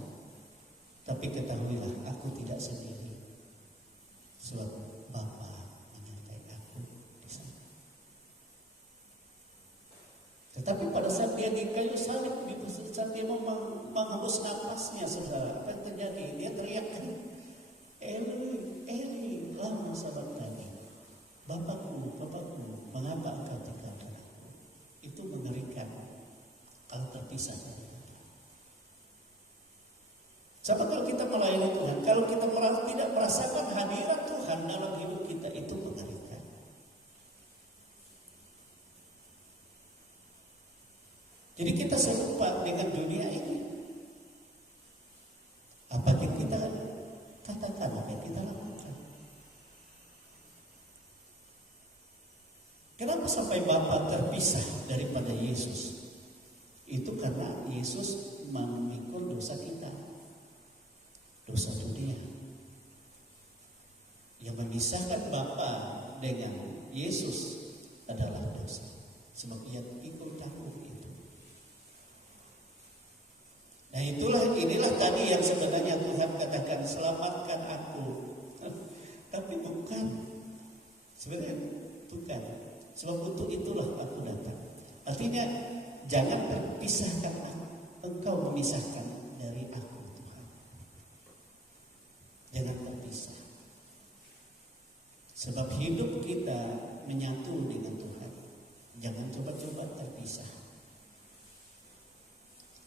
Tapi ketahuilah, aku tidak sendiri, sebab Bapa menyertai aku di sana. Tetapi pada saat dia di kayu salib, saat dia menghembus napasnya, saudara, apa yang terjadi? Dia teriak, Eli, Eli, lama sabachthani. Bapakku, mengapa engkau tinggalkan aku? Itu mengerikan. Sama kalau kita melayani Tuhan, kalau kita tidak merasakan hadirat Tuhan dalam hidup kita, itu mengerikan. Jadi kita serupa dengan dunia ini. Apa yang kita katakan, apa yang kita lakukan. Kenapa sampai Bapa terpisah daripada Yesus? Itu karena Yesus memikul dosa kita, dosa dunia. Yang memisahkan Bapa dengan Yesus adalah dosa. Sebab ia pikul tanggung itu. Nah inilah tadi yang sebenarnya Tuhan katakan, selamatkan aku. Tapi bukan. Sebenarnya bukan. Sebab untuk itulah aku datang. Artinya jangan terpisahkan engkau memisahkan dari aku Tuhan. Jangan terpisah. Sebab hidup kita menyatu dengan Tuhan. Jangan coba-coba terpisah.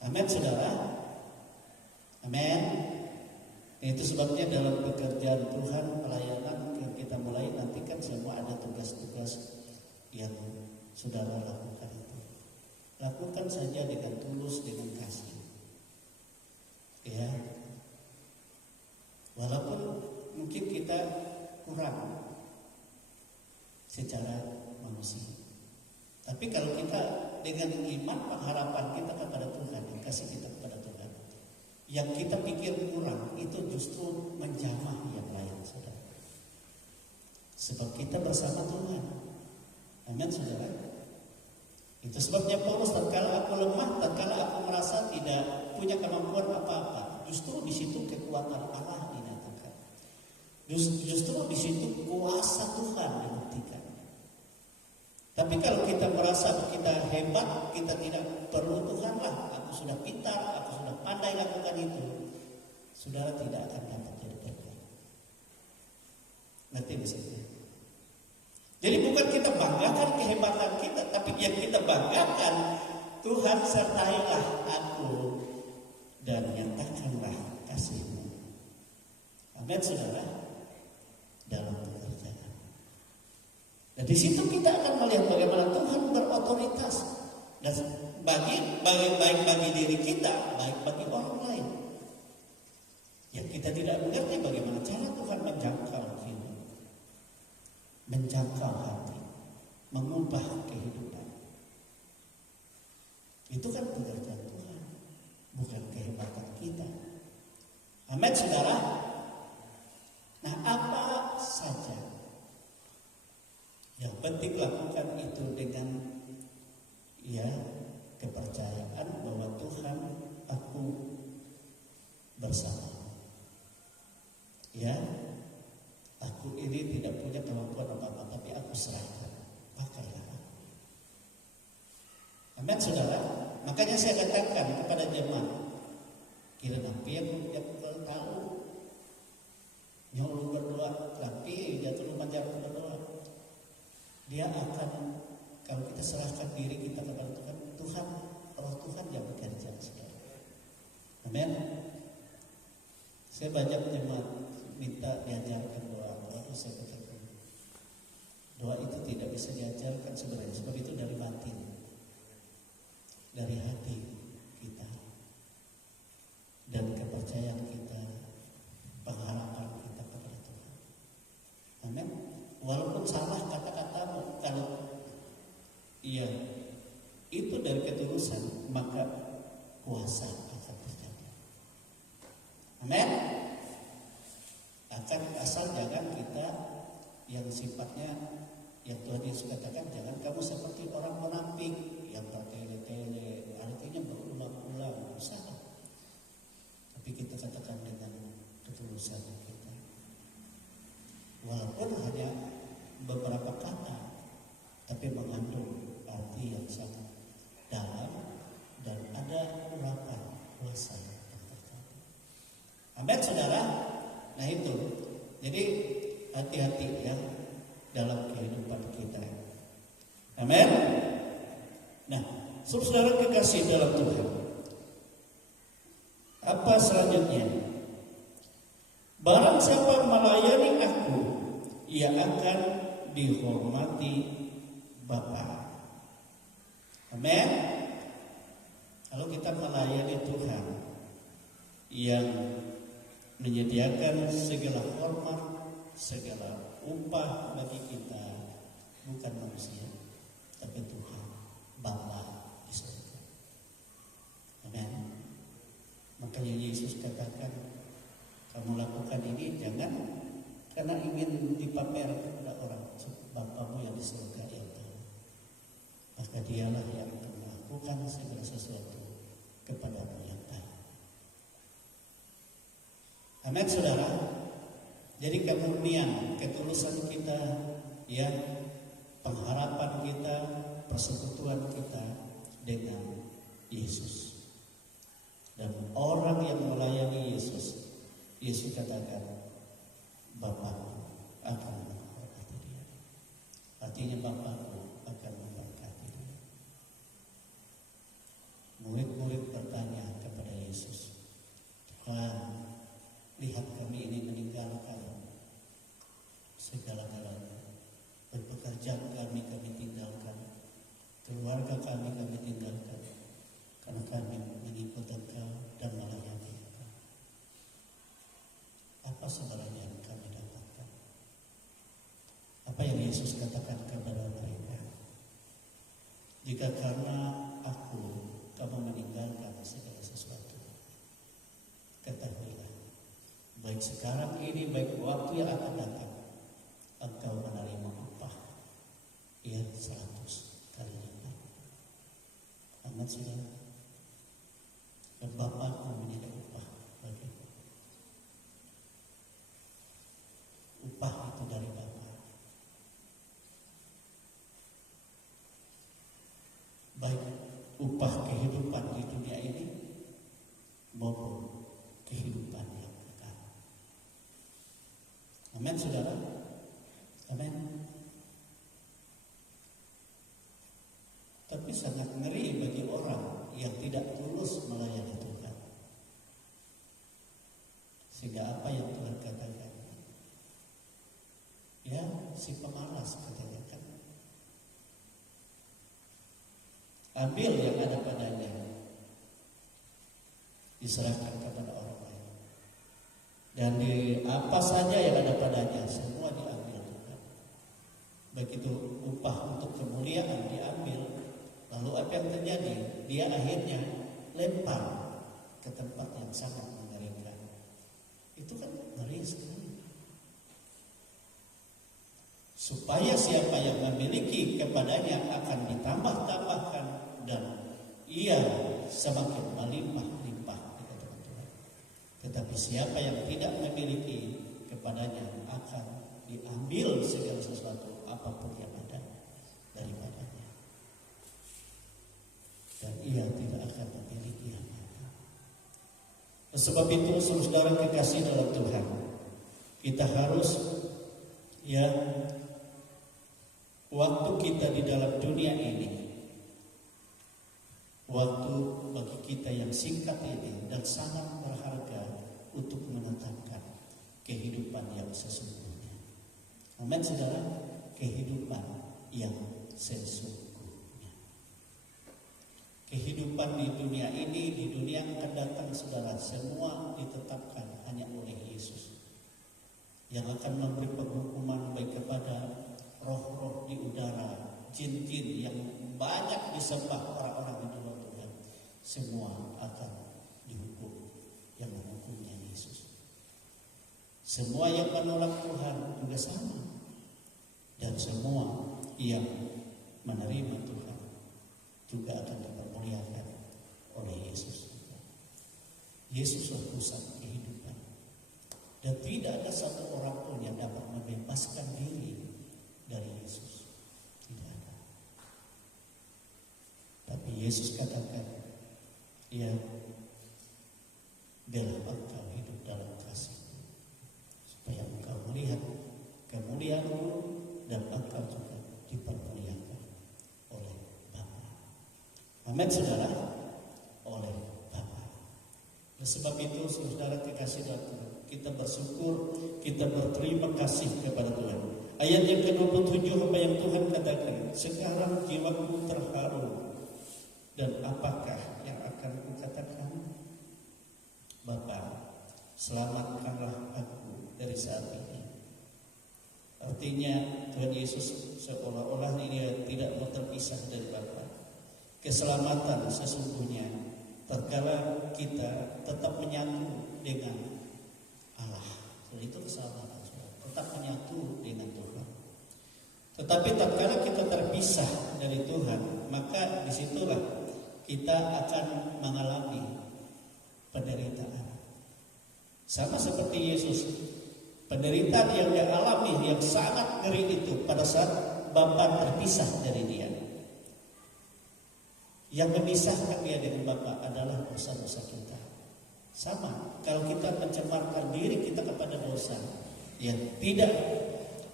Amin saudara. Amin. Itu sebabnya dalam pekerjaan Tuhan, pelayanan yang kita mulai nanti kan semua ada tugas-tugas yang saudara lakukan itu. Lakukan saja dengan tulus, dengan kasih. Ya. Walaupun mungkin kita kurang secara manusia. Tapi kalau kita dengan iman, pengharapan kita kepada Tuhan, yang kasih kita kepada Tuhan, yang kita pikir kurang, itu justru menjamah yang lain, saudara. Sebab kita bersama Tuhan. Amin, saudara. Itu sebabnya Paulus, tatkala aku lemah, tatkala aku merasa tidak punya kemampuan apa-apa, justru di situ kekuatan Allah dinyatakan. Justru di situ kuasa Tuhan dibuktikan. Tapi kalau kita merasa kita hebat, kita tidak perlu Tuhan lah, aku sudah pintar, aku sudah pandai lakukan itu, saudara tidak akan dapat jadi berkat. Ngerti maksudnya? Jadi bukan kita banggakan kehebatan kita, tapi yang kita banggakan, Tuhan sertailah aku dan nyatakanlah kasih-Mu. Amin saudara. Dalam pekerjaan. Dan di situ kita akan melihat bagaimana Tuhan berotoritas, dan baik bagi diri kita, baik bagi orang lain. Yang kita tidak mengerti bagaimana cara Tuhan menjangkau hidup, menjangkau hati, mengubah kehidupan. Itu kan pekerjaan Tuhan, bukan kehebatan kita. Amin saudara. Nah, apa saja yang penting lakukan itu dengan kepercayaan bahwa Tuhan, aku bersama. Aku ini tidak punya kemampuan apa-apa, tapi aku serahkan. Pakailah aku. Amin saudara. Makanya saya katakan kepada jemaat, kira napi yang tahu nyuruh berdoa, tapi jatuh rumah jarang berdoa. Dia akan, kalau kita serahkan diri kita kepada Tuhan, roh Tuhan yang bekerja. Amin. Saya banyak jemaat minta diajarkan doa. Lalu saya katakan, doa itu tidak bisa diajarkan sebenarnya, sebab itu dari batin, dari hati kita, dan kepercayaan kita, pengharapan kita kepada Tuhan. Amin. Walaupun salah kata-katamu, kalau itu dari ketulusan, maka kuasa akan terjadi. Amin. Asal jangan kita yang sifatnya, yang Tuhan Yesus katakan, jangan kamu seperti orang munafik yang bertele-tele, artinya berulang-ulang usaha. Tapi kita katakan dengan ketulusan kita, walaupun hanya beberapa kata, tapi mengandung arti yang sangat dalam dan ada urapan kuasa yang terjadi. Amin saudara. Nah itu, jadi hati-hati ya dalam kehidupan kita. Amin. Nah, saudara kekasih dalam Tuhan, apa selanjutnya? Barang siapa melayani aku, ia akan dihormati Bapa. Amin. Kalau kita melayani Tuhan yang menyediakan segala hormat, segala upah bagi kita, bukan manusia, tapi Tuhan, Bapa di surga. Amin. Makanya Yesus katakan, kamu lakukan ini jangan karena ingin dipamer kepada orang, Bapamu yang di surga yang tahu. Maka dialah yang melakukan segala sesuatu kepadamu yang tahu. Amin, saudara. Jadi kemurnian, ketulusan kita, ya, pengharapan kita, persekutuan kita dengan Yesus. Dan orang yang melayani Yesus, Yesus katakan, Bapakku akan memberkati dia. Artinya Bapakku akan memberkati dia. Murid-murid bertanya kepada Yesus, Tuhan, lihat kami ini meninggalkan segala-galanya. Pekerjaan kami tinggalkan, keluarga kami tinggalkan, karena kami mengikut Engkau dan melayani Engkau. Apa sebenarnya yang kami dapatkan? Apa yang Yesus katakan kepada mereka? Jika karena aku kamu meninggalkan segala sesuatu, ketahuilah, baik sekarang ini, baik waktu yang akan datang, engkau menerima upah yang 100 kali lipat. Amin, saudara. Dan Bapakku menyediakan upah bagimu. Upah itu dari Bapa. Baik upah kehidupan di dunia ini maupun kehidupan yang kekal. Amin, saudara. Amin. Tapi sangat ngeri bagi orang yang tidak tulus melayani Tuhan. Sehingga apa yang Tuhan katakan, ya, si pemalas katanya kan, ambil yang ada padanya, diserahkan kepada orang lain, dan di apa saja yang ada padanya semua diambil Tuhan. Begitu upah untuk kemuliaan diambil, lalu apa yang terjadi? Dia akhirnya lempar ke tempat yang sangat mengerikan. Itu kan ngeri sekali. Supaya siapa yang memiliki kepadanya akan ditambah-tambahkan dan ia semakin melimpah-limpah, kata Tuhan. Tetapi siapa yang tidak memiliki kepadanya akan diambil segala sesuatu apapun yang ada daripadanya. Dan ia tidak akan memiliki yang nyata. Sebab itu, saudara kekasih dalam Tuhan, kita harus, ya, waktu kita di dalam dunia ini, waktu bagi kita yang singkat ini dan sangat berharga untuk menetapkan kehidupan yang sesungguhnya. Amin, saudara. Kehidupan yang sesungguhnya. Kehidupan di dunia ini, di dunia yang akan datang, saudara, semua ditetapkan hanya oleh Yesus, yang akan memberi penghukuman baik kepada roh-roh di udara, jin-jin yang banyak disembah orang-orang di dalam Tuhan. Semua akan dihukum, yang menghukumnya Yesus. Semua yang menolak Tuhan juga sama, dan semua yang menerima Tuhan juga akan dipermuliakan oleh Yesus. Yesuslah pusat kehidupan, dan tidak ada satu orang pun yang dapat membebaskan diri dari Yesus. Tidak ada. Tapi Yesus katakan, ya, biarlah engkau hidup dalam kasih, supaya engkau melihat kemuliaan-Mu dan engkau juga dipermuliakan oleh Bapa. Amin, saudara. Oleh Bapa. Sebab itu, saudara kekasih dalam Tuhan, kita bersyukur, kita berterima kasih kepada Tuhan. Ayat yang ke-27 apa yang Tuhan katakan, sekarang jiwaku terharu, dan apakah yang akan kukatakan? Bapa, selamatkanlah aku dari saat ini. Artinya Tuhan Yesus seolah-olah dia tidak mau terpisah dari Bapa. Keselamatan sesungguhnya tatkala kita tetap menyatu dengan Allah. Jadi itu keselamatan, tetap menyatu dengan Tuhan. Tetapi tatkala kita terpisah dari Tuhan, maka disitulah kita akan mengalami penderitaan. Sama seperti Yesus, penderitaan yang dia alami yang sangat ngeri itu pada saat Bapa terpisah dari dia. Yang memisahkan dia dengan Bapa adalah dosa-dosa kita. Sama, kalau kita mencemarkan diri kita kepada dosa yang tidak,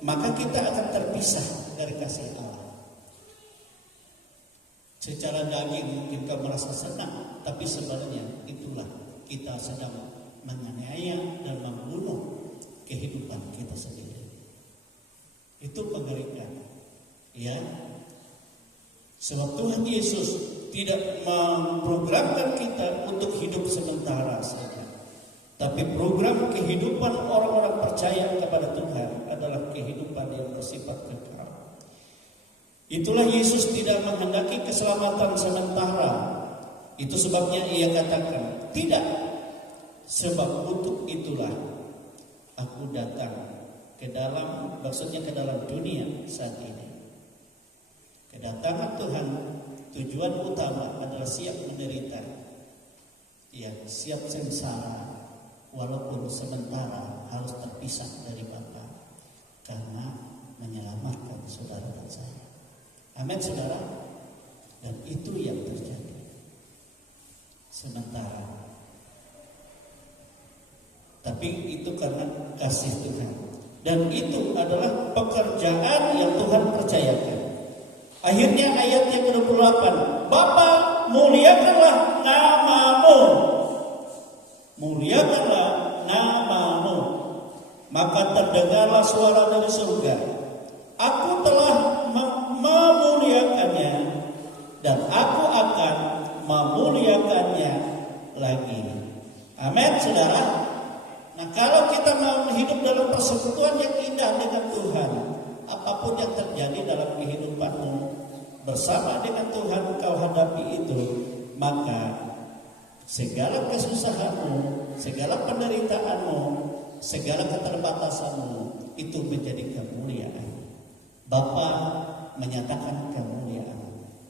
maka kita akan terpisah dari kasih Allah. Secara daging mungkin kau merasa senang, tapi sebenarnya itulah kita sedang menganiaya dan membunuh kehidupan kita sendiri. Itu pengerikan, ya. Sebab Tuhan Yesus tidak memprogramkan kita untuk hidup sementara saja, tapi program kehidupan orang-orang percaya kepada Tuhan adalah kehidupan yang bersifat kekal. Itulah Yesus tidak menghendaki keselamatan sementara. Itu sebabnya ia katakan, tidak, sebab untuk itulah aku datang ke dalam, maksudnya ke dalam dunia saat ini. Kedatangan Tuhan tujuan utama adalah siap menderita, ya, siap sengsara, walaupun sementara harus terpisah dari Bapa karena menyelamatkan saudara dan saya. Amin, saudara. Dan itu yang terjadi sementara. Tapi itu karena kasih Tuhan. Dan itu adalah pekerjaan yang Tuhan percayakan. Akhirnya ayat yang ke-28, Bapa, muliakanlah namamu. Muliakanlah namamu. Maka terdengarlah suara dari surga. Aku telah memuliakannya dan aku akan memuliakannya lagi. Amin, saudara. Nah, kalau kita mau hidup dalam persekutuan yang indah dengan Tuhan, apapun yang terjadi dalam kehidupanmu bersama dengan Tuhan kau hadapi itu, maka segala kesusahanmu, segala penderitaanmu, segala keterbatasanmu itu menjadi kemuliaan. Bapa menyatakan kemuliaan.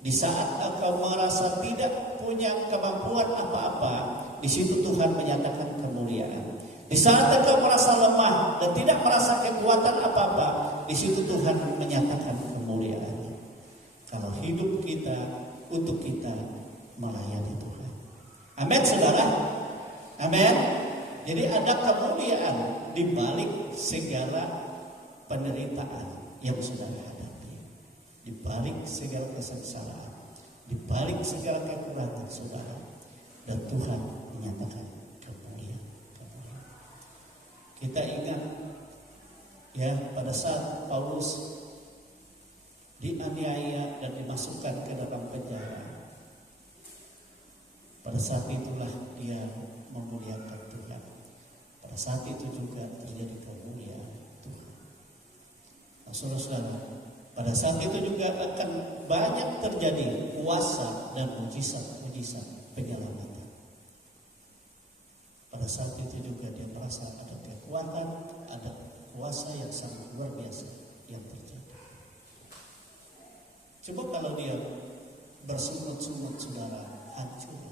Di saat engkau merasa tidak punya kemampuan apa-apa, di situ Tuhan menyatakan kemuliaan. Di saat engkau merasa lemah dan tidak merasa kekuatan apa-apa, di situ Tuhan menyatakan kemuliaan. Kalau hidup kita untuk kita melayani Tuhan. Amin, saudara. Amin. Jadi ada kemuliaan di balik segala penderitaan yang saudara hadapi, di balik segala kesengsaraan, di balik segala kekurangan saudara, dan Tuhan menyatakan kemuliaan. Kita ingat, ya, pada saat Paulus dianiaya dan dimasukkan ke dalam penjara, pada saat itulah dia memuliakan Tuhan. Pada saat itu juga terjadi kemuliaan Tuhan. Nah, saudara-saudara, pada saat itu juga akan banyak terjadi kuasa dan mujizat-mujizat penyelamatan. Pada saat itu juga dia merasa ada kekuatan, ada kuasa yang sangat luar biasa yang terjadi. Coba kalau dia bersungut-sungut, saudara, hancur.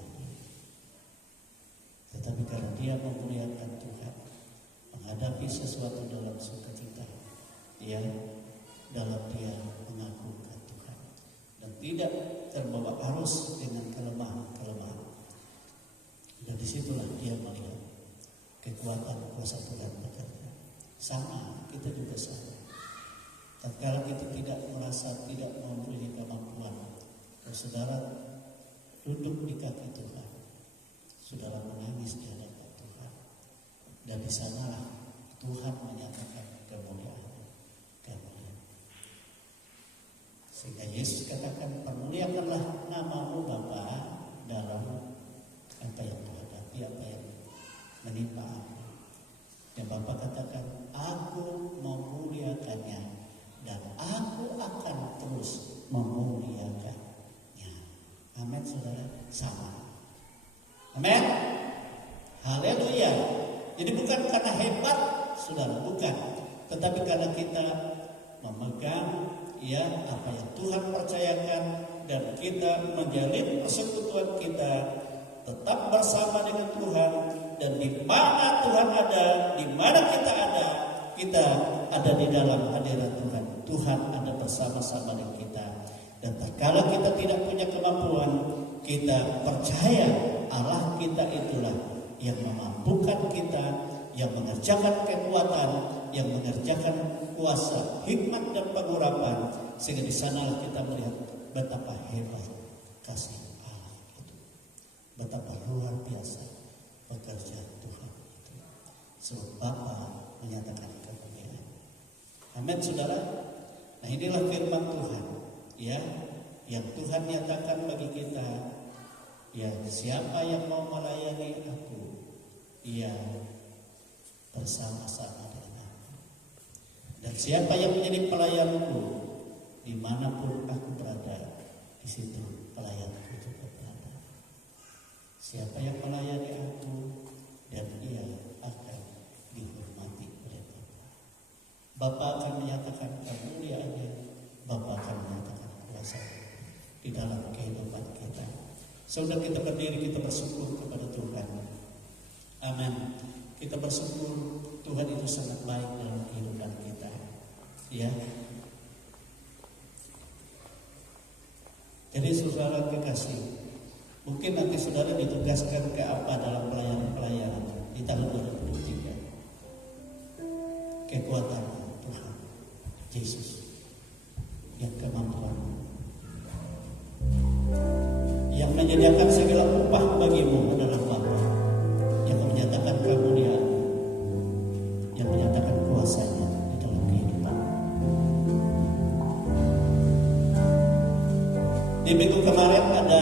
Tetapi karena dia memuliakan Tuhan, menghadapi sesuatu dalam sukacita, dia dalam dia mengagungkan Tuhan dan tidak terbawa arus dengan kelemahan-kelemahan. Dan disitulah dia melihat kekuatan kuasa Tuhan bekerja. Sama, kita juga sama. Tatkala kita tidak merasa tidak mempunyai kemampuan, saudara duduk di kaki Tuhan, saudara menangis di hadapan Tuhan, Dan di sanalah Tuhan menyatakan kemuliaan. Sehingga Yesus katakan, permuliakanlah namamu Bapa dalam apa yang menghadapi, apa yang menimpa aku. Dan Bapa katakan, aku memuliakannya dan aku akan terus memuliakannya. Amin, saudara. Sama. Amin. Haleluya. Jadi bukan karena hebat, saudara, bukan. Tetapi karena kita memegang apa yang Tuhan percayakan, dan kita menjalin persekutuan kita tetap bersama dengan Tuhan. Dan di mana Tuhan ada, di mana kita ada di dalam hadirat Tuhan. Tuhan ada bersama-sama dengan kita. Dan terkala kita tidak punya kemampuan, kita percaya Allah kita itulah yang memampukan kita, yang mengerjakan kekuatan, yang mengerjakan kuasa, hikmat dan pengurapan, sehingga di sanalah kita melihat betapa hebat kasih Allah itu, betapa luar biasa bekerja Tuhan itu. Sebab Bapa menyatakan kemuliaan. Amin, saudara. Nah, inilah firman Tuhan, yang Tuhan nyatakan bagi kita. Siapa yang mau melayani aku, bersama-sama dengan aku. Dan siapa yang menjadi pelayanku, dimanapun aku berada, di situ pelayanku juga berada. Siapa yang melayani aku, dan ia akan dihormati oleh Bapa. Bapa akan menyatakan kemuliaannya, Bapa akan menyatakan kuasa di dalam kehidupan kita. Saudara, kita berdiri, kita bersyukur kepada Tuhan. Amin. Kita bersyukur Tuhan itu sangat baik dalam kehidupan kita. Jadi saudara kekasih, mungkin nanti saudara ditugaskan ke apa dalam pelayanan di tahun 2023. Kekuatan Tuhan Yesus yang kemampuan, yang menyediakan segala upah bagimu adalah Bapa, yang menyatakan kemuliaan, yang menyatakan kuasanya di dalam kehidupan. Di minggu kemarin ada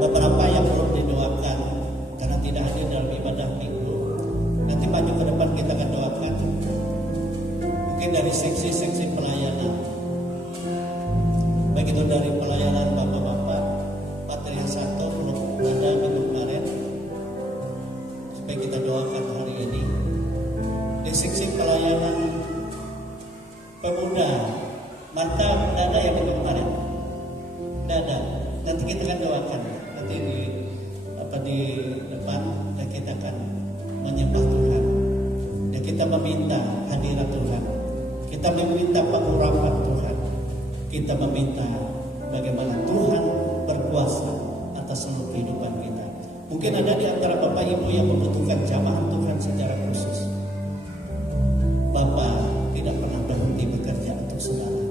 beberapa yang belum didoakan karena tidak hadir dalam ibadah minggu. Nanti maju ke depan kita akan doakan. Mungkin dari seksi-seksi pelayanan, baik itu dari pelayanan bapak-bapak, materi yang satu belum ada minggu kemarin, supaya kita doakan hari ini. Di seksi pelayanan pemuda, Marta dada yang minggu kemarin, dada. Nanti kita akan doakan. Nanti di depan dan kita akan menyembah Tuhan. Dan kita meminta hadirat Tuhan. Kita meminta pengurapan Tuhan. Kita meminta bagaimana Tuhan berkuasa atas seluruh kehidupan kita. Mungkin ada di antara Bapak Ibu yang membutuhkan jamaah Tuhan secara khusus. Bapak tidak pernah berhenti bekerja untuk saudara.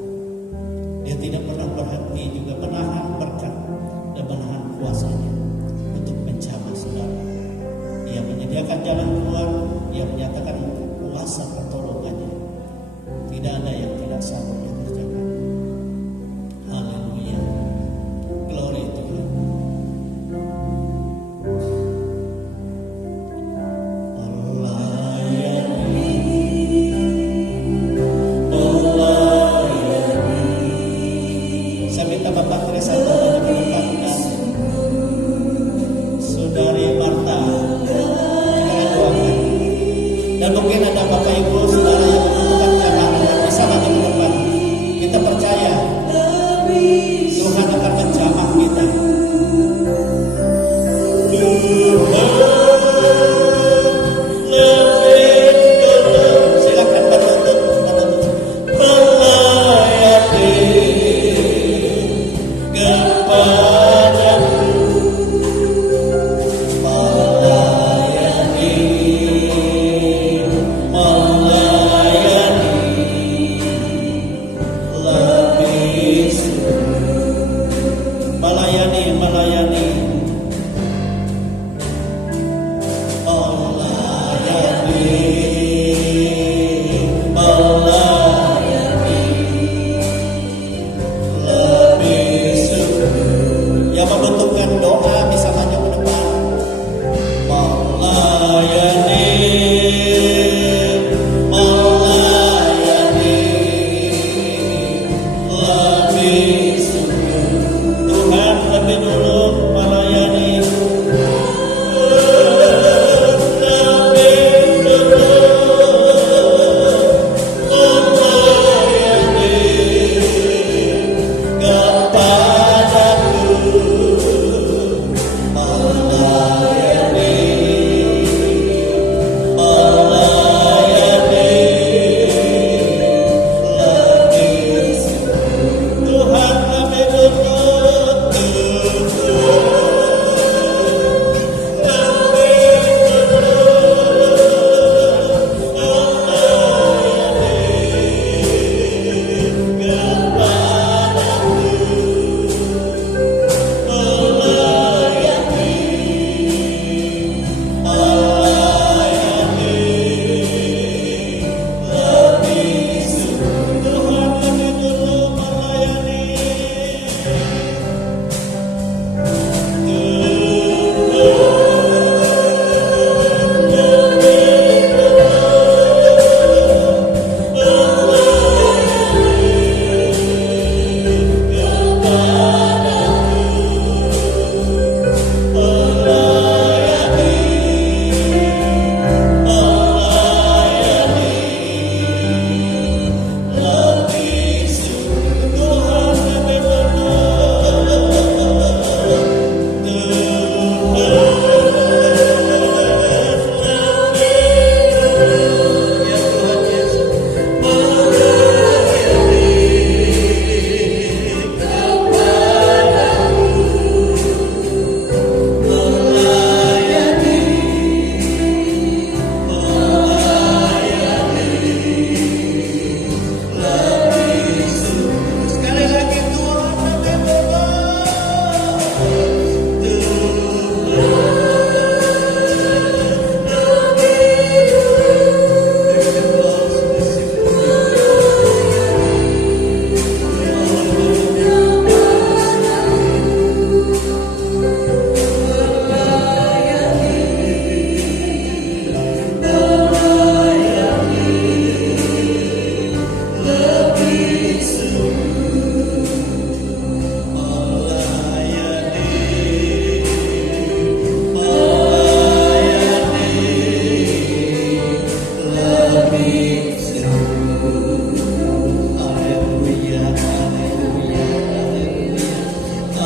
Dia tidak pernah berhenti juga menahan berkat dan menahan kuasanya untuk menjamah saudara. Ia menyediakan jalan keluar, ia menyatakan kuasa pertolongannya. Tidak ada yang tidak sanggup dikerjakan. Haleluya. Glory to God. Saya minta Bapak Teresa maju ke depan dan Saudari Marta kita doakan. Dan mungkin ada Bapak Ibu saudara yang membutuhkan jamaah yang bisa maju ke depan. Kita percaya Tuhan akan menjamah kita. Silakan menuntut melayani kepadamu, melayani lebih sungguh, melayani melayani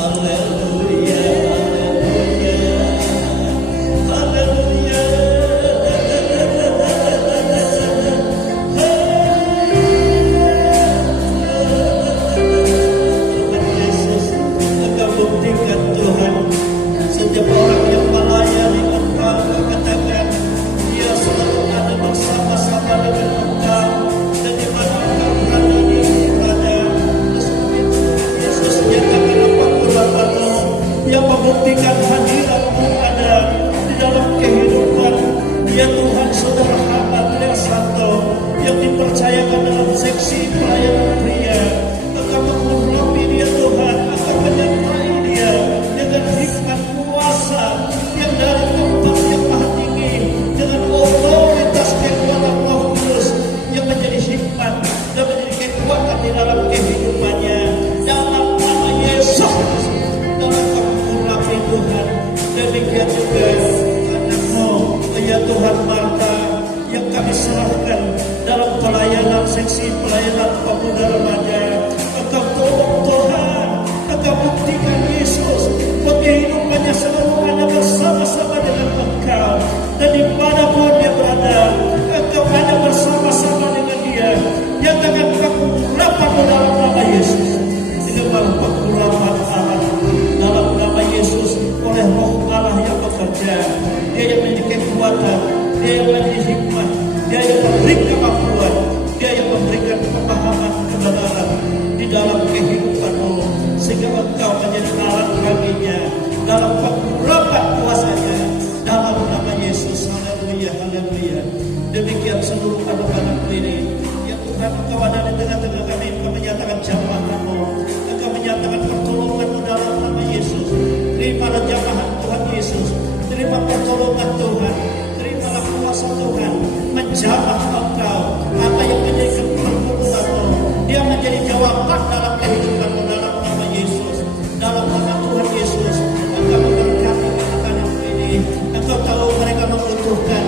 Haleluya, haleluya, Tuhan Yesus, Engkau buktikan Tuhan, setiap orang yang melayani Engkau, Engkau katakan dia selalu ada bersama-sama dengan Engkau, dan di mana Engkau berada, dia berada. Yesus nyatakan apa kurapanmu yang membuktikan hadiratmu ada di dalam kehidupan. Ya Tuhan, saudara hamba Tria Santo yang dipercayakan dalam seksi pelayanan pria, Engkau mengurapi dia Tuhan, Engkau menyertai dia dengan hikmat kuasa yang dari tempat yang maha tinggi, dengan otoritas kekuatan Roh Kudus yang menjadi hikmat dan menjadi kekuatan di dalam kehidupannya. Dalam nama Yesus, dalam mengurapi Tuhan. Demikian juga anakmu, ya Tuhan, Marta, yang kami serahkan dalam pelayanan seksi pelayanan pemuda remaja. Engkau tolong Tuhan, Engkau buktikan Yesus kehidupannya selalu ada bersama-sama dengan Engkau, dan dimanapun dia berada, Engkau ada bersama-sama dengan dia. Yang dengan pengurapan dalam nama Yesus, dengan pengurapan Allah dalam nama Yesus oleh Roh Allah yang bekerja, dia yang menjadi kekuatan, dia yang menjadi hikmat, dia yang memberi kemampuan, dia yang memberikan pemahaman kebenaran di dalam kehidupanmu, sehingga engkau menjadi alat kakinya dalam pengurapan kuasanya dalam nama Yesus. Haleluya, haleluya. Demikian seluruh anak-anak ini, ya Tuhan, Engkau ada di tengah-tengah kami. Engkau menyatakan jamaah-Mu, Engkau menyatakan pertolongan-Mu dalam nama Yesus. Terimalah jamaah Tuhan Yesus, terima pertolongan Tuhan, terimalah kuasa Tuhan menjamah Engkau. Apa yang menjadi pertolongan-Mu, dia menjadi jawaban dalam kehidupan-Mu dalam nama Yesus. Dalam nama Tuhan Yesus, Engkau memberkati anak-anak ini. Engkau tahu mereka membutuhkan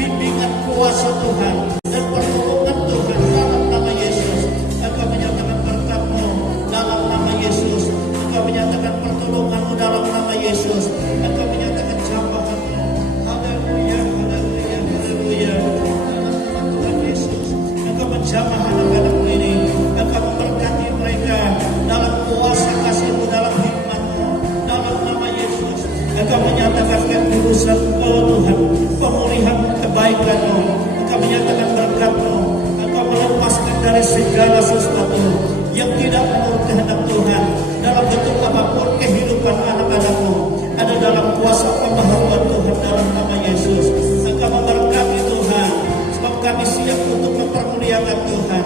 bimbingan kuasa Tuhan dan pertolongan Tuhan dalam nama Yesus. Engkau menyatakan berkat-Mu dalam nama Yesus. Engkau menyatakan pertolongan-Mu dalam nama Yesus. Engkau menyatakan jamaah-Mu. Haleluya, haleluya, haleluya. Dalam nama Tuhan Yesus, Engkau menjamah anak-anak ini. Engkau memberkati mereka dalam kuasa kasih-Mu, dalam hikmat-Mu, dalam nama Yesus. Engkau menyatakan kekudusan Tuhan, pemulihan kebaikan-Mu. Engkau menyatakan berkat-Mu. Engkau melepaskan dari segala sesuatu yang tidak menurut kehendak Tuhan dalam bentuk apapun kehidupan anak-anak-Mu. Ada dalam kuasa pembaharuan Tuhan dalam nama Yesus. Engkau memberkati Tuhan, sebab kami siap untuk mempermuliakan Tuhan,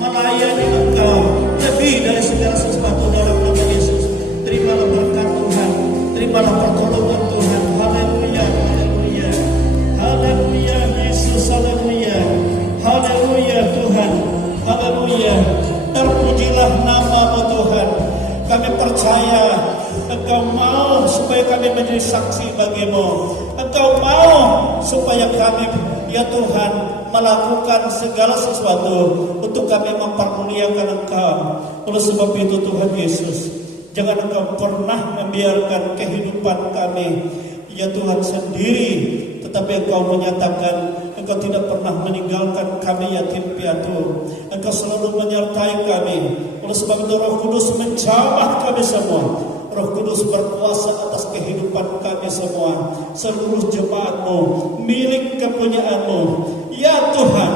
melayani Engkau lebih dari segala sesuatu dalam nama Yesus. Terimalah berkat Tuhan, terimalah pertolongan Tuhan. Haleluya, haleluya, haleluya Yesus, haleluya, haleluya Tuhan, haleluya. Terpujilah nama-Mu Tuhan. Kami percaya Engkau mau supaya kami menjadi saksi bagi-Mu. Engkau mau supaya kami, ya Tuhan, melakukan segala sesuatu untuk kami mempermuliakan Engkau. Oleh sebab itu Tuhan Yesus, jangan Engkau pernah membiarkan kehidupan kami, ya Tuhan, sendiri. Tetapi Engkau menyatakan Engkau tidak pernah meninggalkan kami yatim piatu. Engkau selalu menyertai kami. Oleh sebab itu Roh Kudus menjamah kami semua. Roh Kudus berkuasa atas kehidupan kami semua. Seluruh jemaat-Mu milik kepunyaan-Mu. Ya Tuhan,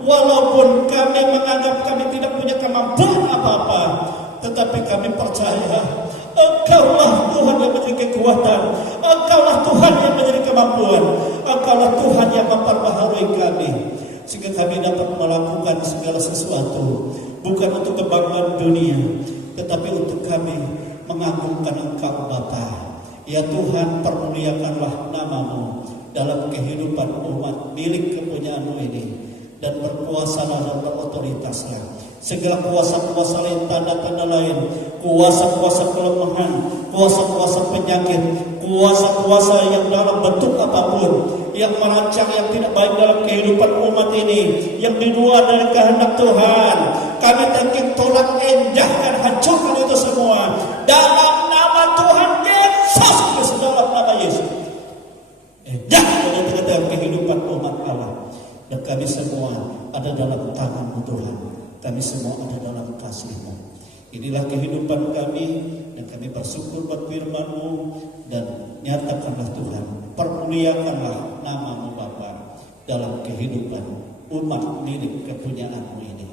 walaupun kami menganggap kami tidak punya kemampuan apa-apa, tetapi kami percaya Engkaulah Tuhan yang menjadi kekuatan, Engkaulah Tuhan yang menjadi kemampuan, Engkaulah Tuhan yang memperbaharui kami, sehingga kami dapat melakukan segala sesuatu bukan untuk kebanggaan dunia, tetapi untuk kami mengagungkan Engkau Bapa. Ya Tuhan, permuliakanlah nama-Mu dalam kehidupan umat milik kepunyaan-Mu ini, dan berkuasalah dan berotoritaslah. Segala kuasa-kuasa lain, tanda-tanda lain, kuasa-kuasa kelemahan, kuasa-kuasa penyakit, kuasa-kuasa yang dalam bentuk apapun yang merancang yang tidak baik dalam kehidupan umat ini, yang di luar dari kehendak Tuhan, kami tolak, endahkan, hancurkan itu semua dalam nama Dan kami semua ada dalam tangan-Mu Tuhan. Kami semua ada dalam kasih-Mu. Inilah kehidupan kami, dan kami bersyukur buat firman-Mu, dan nyatakanlah Tuhan, permuliakanlah nama-Mu Bapa dalam kehidupan umat milik kepunyaan-Mu ini.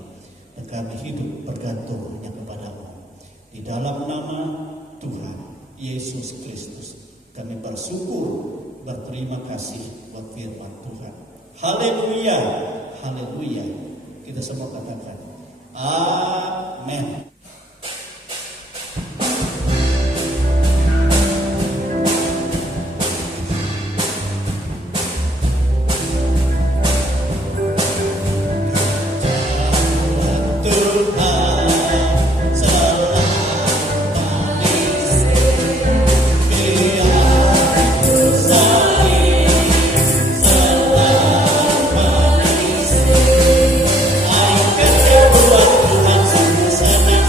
Dan kami hidup bergantung hanya kepada-Mu. Di dalam nama Tuhan Yesus Kristus kami bersyukur, berterima kasih buat firman Tuhan. Haleluya, haleluya. Kita semua katakan amin. Sana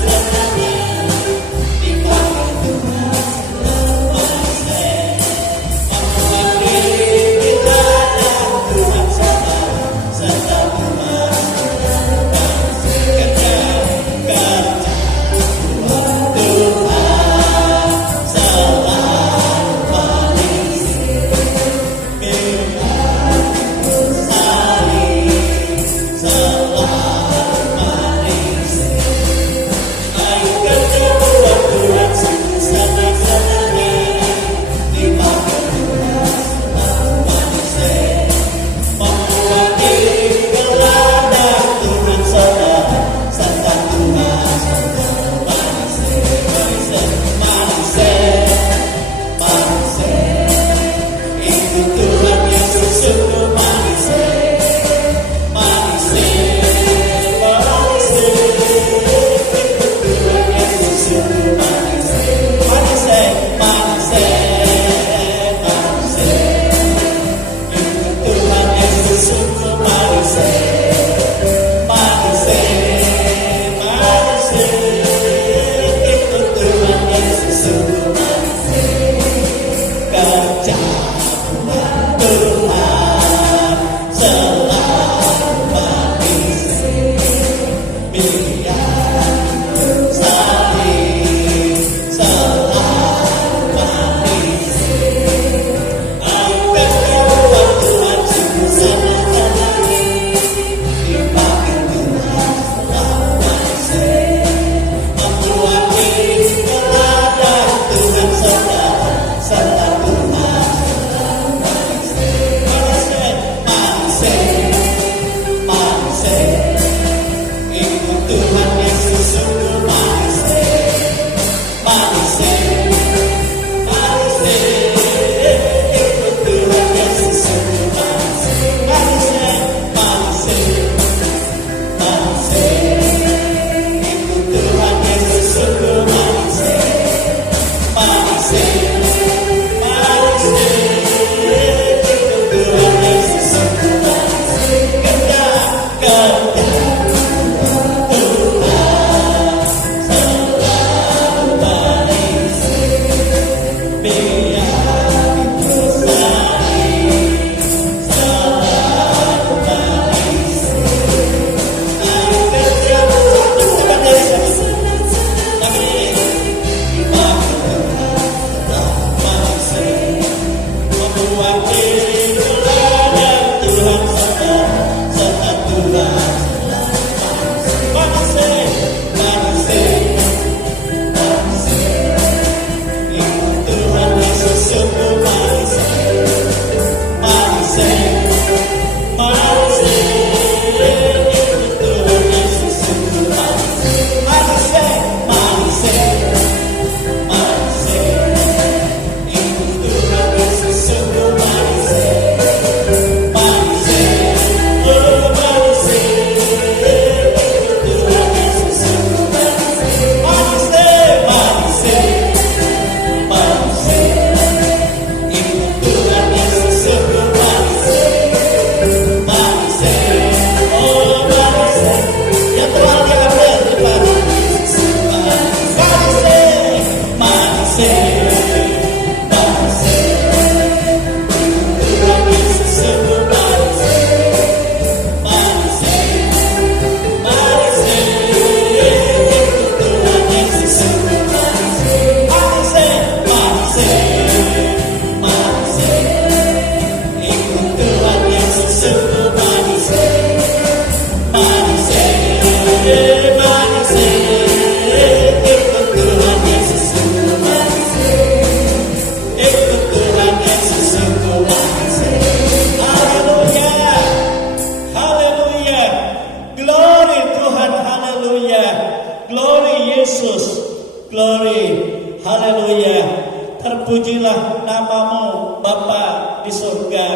Terpujilah namamu Bapa di surga.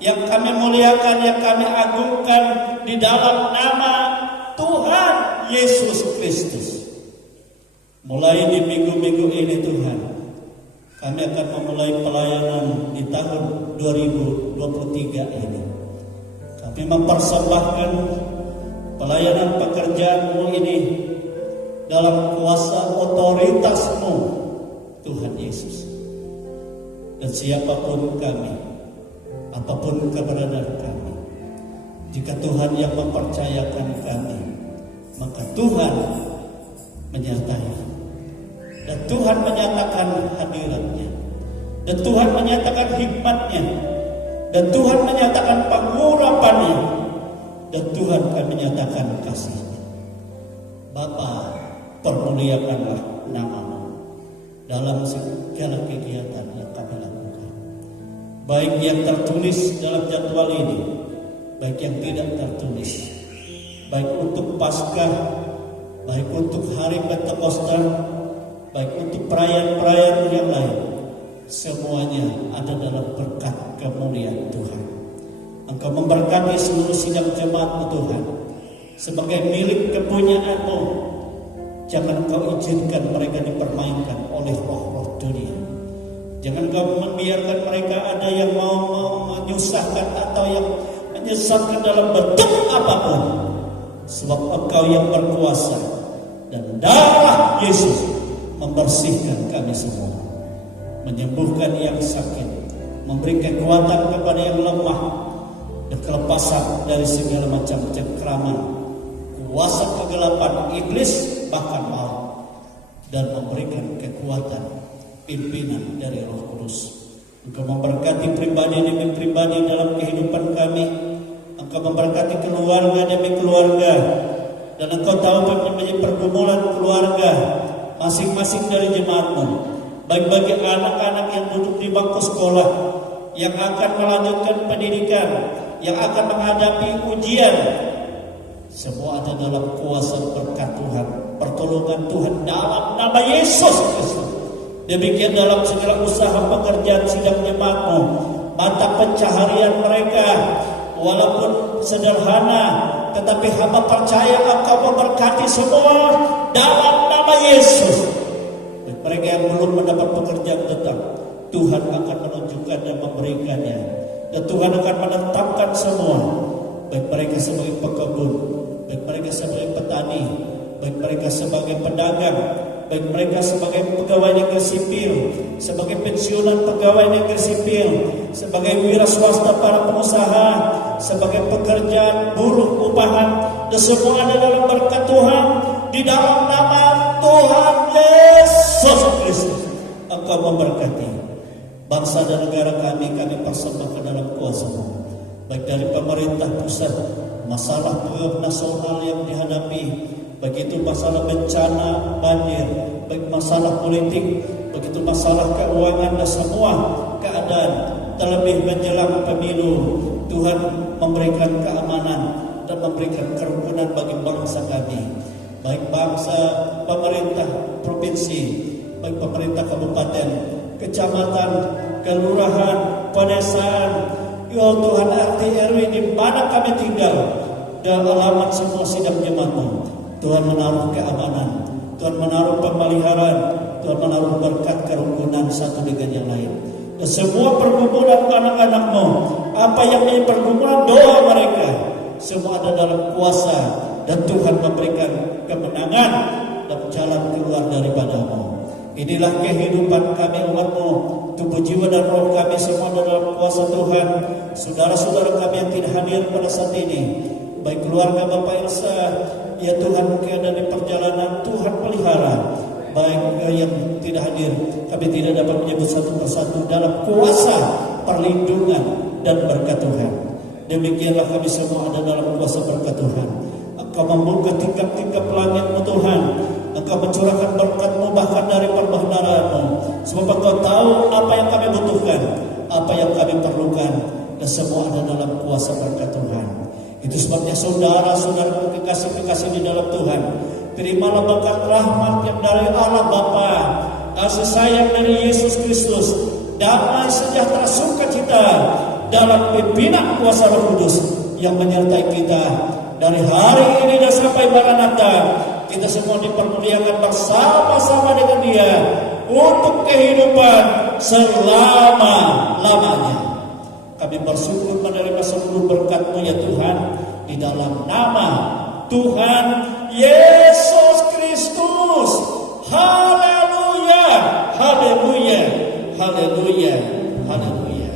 Yang kami muliakan, yang kami agungkan di dalam nama Tuhan Yesus Kristus. Mulai di minggu-minggu ini Tuhan, kami akan memulai pelayanan di tahun 2023 ini. Kami mempersembahkan pelayanan pekerjaanmu ini dalam kuasa otoritasmu Tuhan Yesus. Dan siapapun kami, apapun keberadaan kami, jika Tuhan yang mempercayakan kami, maka Tuhan menyertai. Dan Tuhan menyatakan hadiratnya, dan Tuhan menyatakan hikmatnya, dan Tuhan menyatakan pengurapannya, dan Tuhan akan menyatakan kasihnya. Bapa, permuliakanlah namamu dalam segala kegiatan yang kami lakukan, baik yang tertulis dalam jadwal ini, baik yang tidak tertulis, baik untuk Paskah, baik untuk hari Pentakosta, baik untuk perayaan-perayaan yang lain. Semuanya ada dalam berkat kemuliaan Tuhan. Engkau memberkati seluruh sidang jemaat-Mu Tuhan sebagai milik kepunyaan-Mu. Jangan Engkau izinkan mereka dipermainkan oleh roh-roh dunia. Jangan Engkau membiarkan mereka ada yang mau menyusahkan atau yang menyesatkan dalam bentuk apapun. Sebab Engkau yang berkuasa, dan darah Yesus membersihkan kami semua, menyembuhkan yang sakit, memberi kekuatan kepada yang lemah, dan kelepasan dari segala macam cengkraman, kuasa kegelapan iblis bahkan maut, dan memberikan kekuatan pimpinan dari Roh Kudus. Engkau memberkati pribadi demi pribadi dalam kehidupan kami. Engkau memberkati keluarga demi keluarga, dan Engkau tahu menjadi pergumulan keluarga masing-masing dari jemaat-Mu, baik bagi anak-anak yang duduk di bangku sekolah, yang akan melanjutkan pendidikan, yang akan menghadapi ujian. Semua ada dalam kuasa berkat Tuhan, pertolongan Tuhan dalam nama Yesus Kristus. Demikian dalam segala usaha pekerjaan sidang jemaat-Mu, mata pencaharian mereka, walaupun sederhana, tetapi hamba percaya Engkau memberkati semua dalam nama Yesus. Dan mereka yang belum mendapat pekerjaan tetap, Tuhan akan menunjukkan dan memberikannya. Dan Tuhan akan menetapkan semua, baik mereka sebagai pekebun, baik mereka sebagai petani, baik mereka sebagai pedagang, baik mereka sebagai pegawai negeri sipil, sebagai pensiunan pegawai negeri sipil, sebagai wira swasta para pengusaha, sebagai pekerjaan buruh upahan, dan semua ada dalam berkat Tuhan di dalam nama Tuhan Yesus Kristus. Engkau memberkati bangsa dan negara kami persembahkan dalam kuasa-Mu, baik dari pemerintah pusat, masalah nasional yang dihadapi, begitu masalah bencana banjir, baik masalah politik, begitu masalah keuangan dan semua keadaan, terlebih menjelang pemilu. Tuhan memberikan keamanan dan memberikan kerukunan bagi bangsa kami, baik bangsa pemerintah provinsi, baik pemerintah kabupaten, kecamatan, kelurahan, pedesaan, ya Tuhan RT RW di mana kami tinggal, dan alamat semua sidang jemaat-Mu. Tuhan menaruh keamanan, Tuhan menaruh pemeliharaan, Tuhan menaruh berkat kerukunan satu dengan yang lain. Dan semua pergumulan anak-anak-Mu, apa yang menjadi pergumulan doa mereka, semua ada dalam kuasa, dan Tuhan memberikan kemenangan dan jalan keluar daripada-Mu. Inilah kehidupan kami umat-Mu, tubuh jiwa dan roh kami semua dalam kuasa Tuhan. Saudara-saudara kami yang tidak hadir pada saat ini, baik keluarga Bapak Elsa, ya Tuhan mungkin ada di perjalanan, Tuhan pelihara, baik yang tidak hadir, kami tidak dapat menyebut satu persatu dalam kuasa perlindungan dan berkat Tuhan. Demikianlah kami semua ada dalam kuasa berkat Tuhan. Engkau membuka tingkap-tingkap langit-Mu Tuhan. Engkau mencurahkan berkat-Mu bahkan dari perbendaharaan-Mu. Sebab Engkau tahu apa yang kami butuhkan, apa yang kami perlukan, dan semua ada dalam kuasa berkat Tuhan. Itu sebabnya saudara-saudara kekasih-kekasih di dalam Tuhan, terimalah berkat rahmat yang dari Allah Bapa, kasih sayang dari Yesus Kristus, damai sejahtera sukacita dalam pimpinan kuasa Roh Kudus yang menyertai kita dari hari ini dan sampai Maranatha. Kita semua dipermuliakan bersama-sama dengan Dia untuk kehidupan selama-lamanya. Kami bersyukur menerima seluruh berkat-Mu ya Tuhan, di dalam nama Tuhan Yesus Kristus. Haleluya, haleluya, haleluya, haleluya.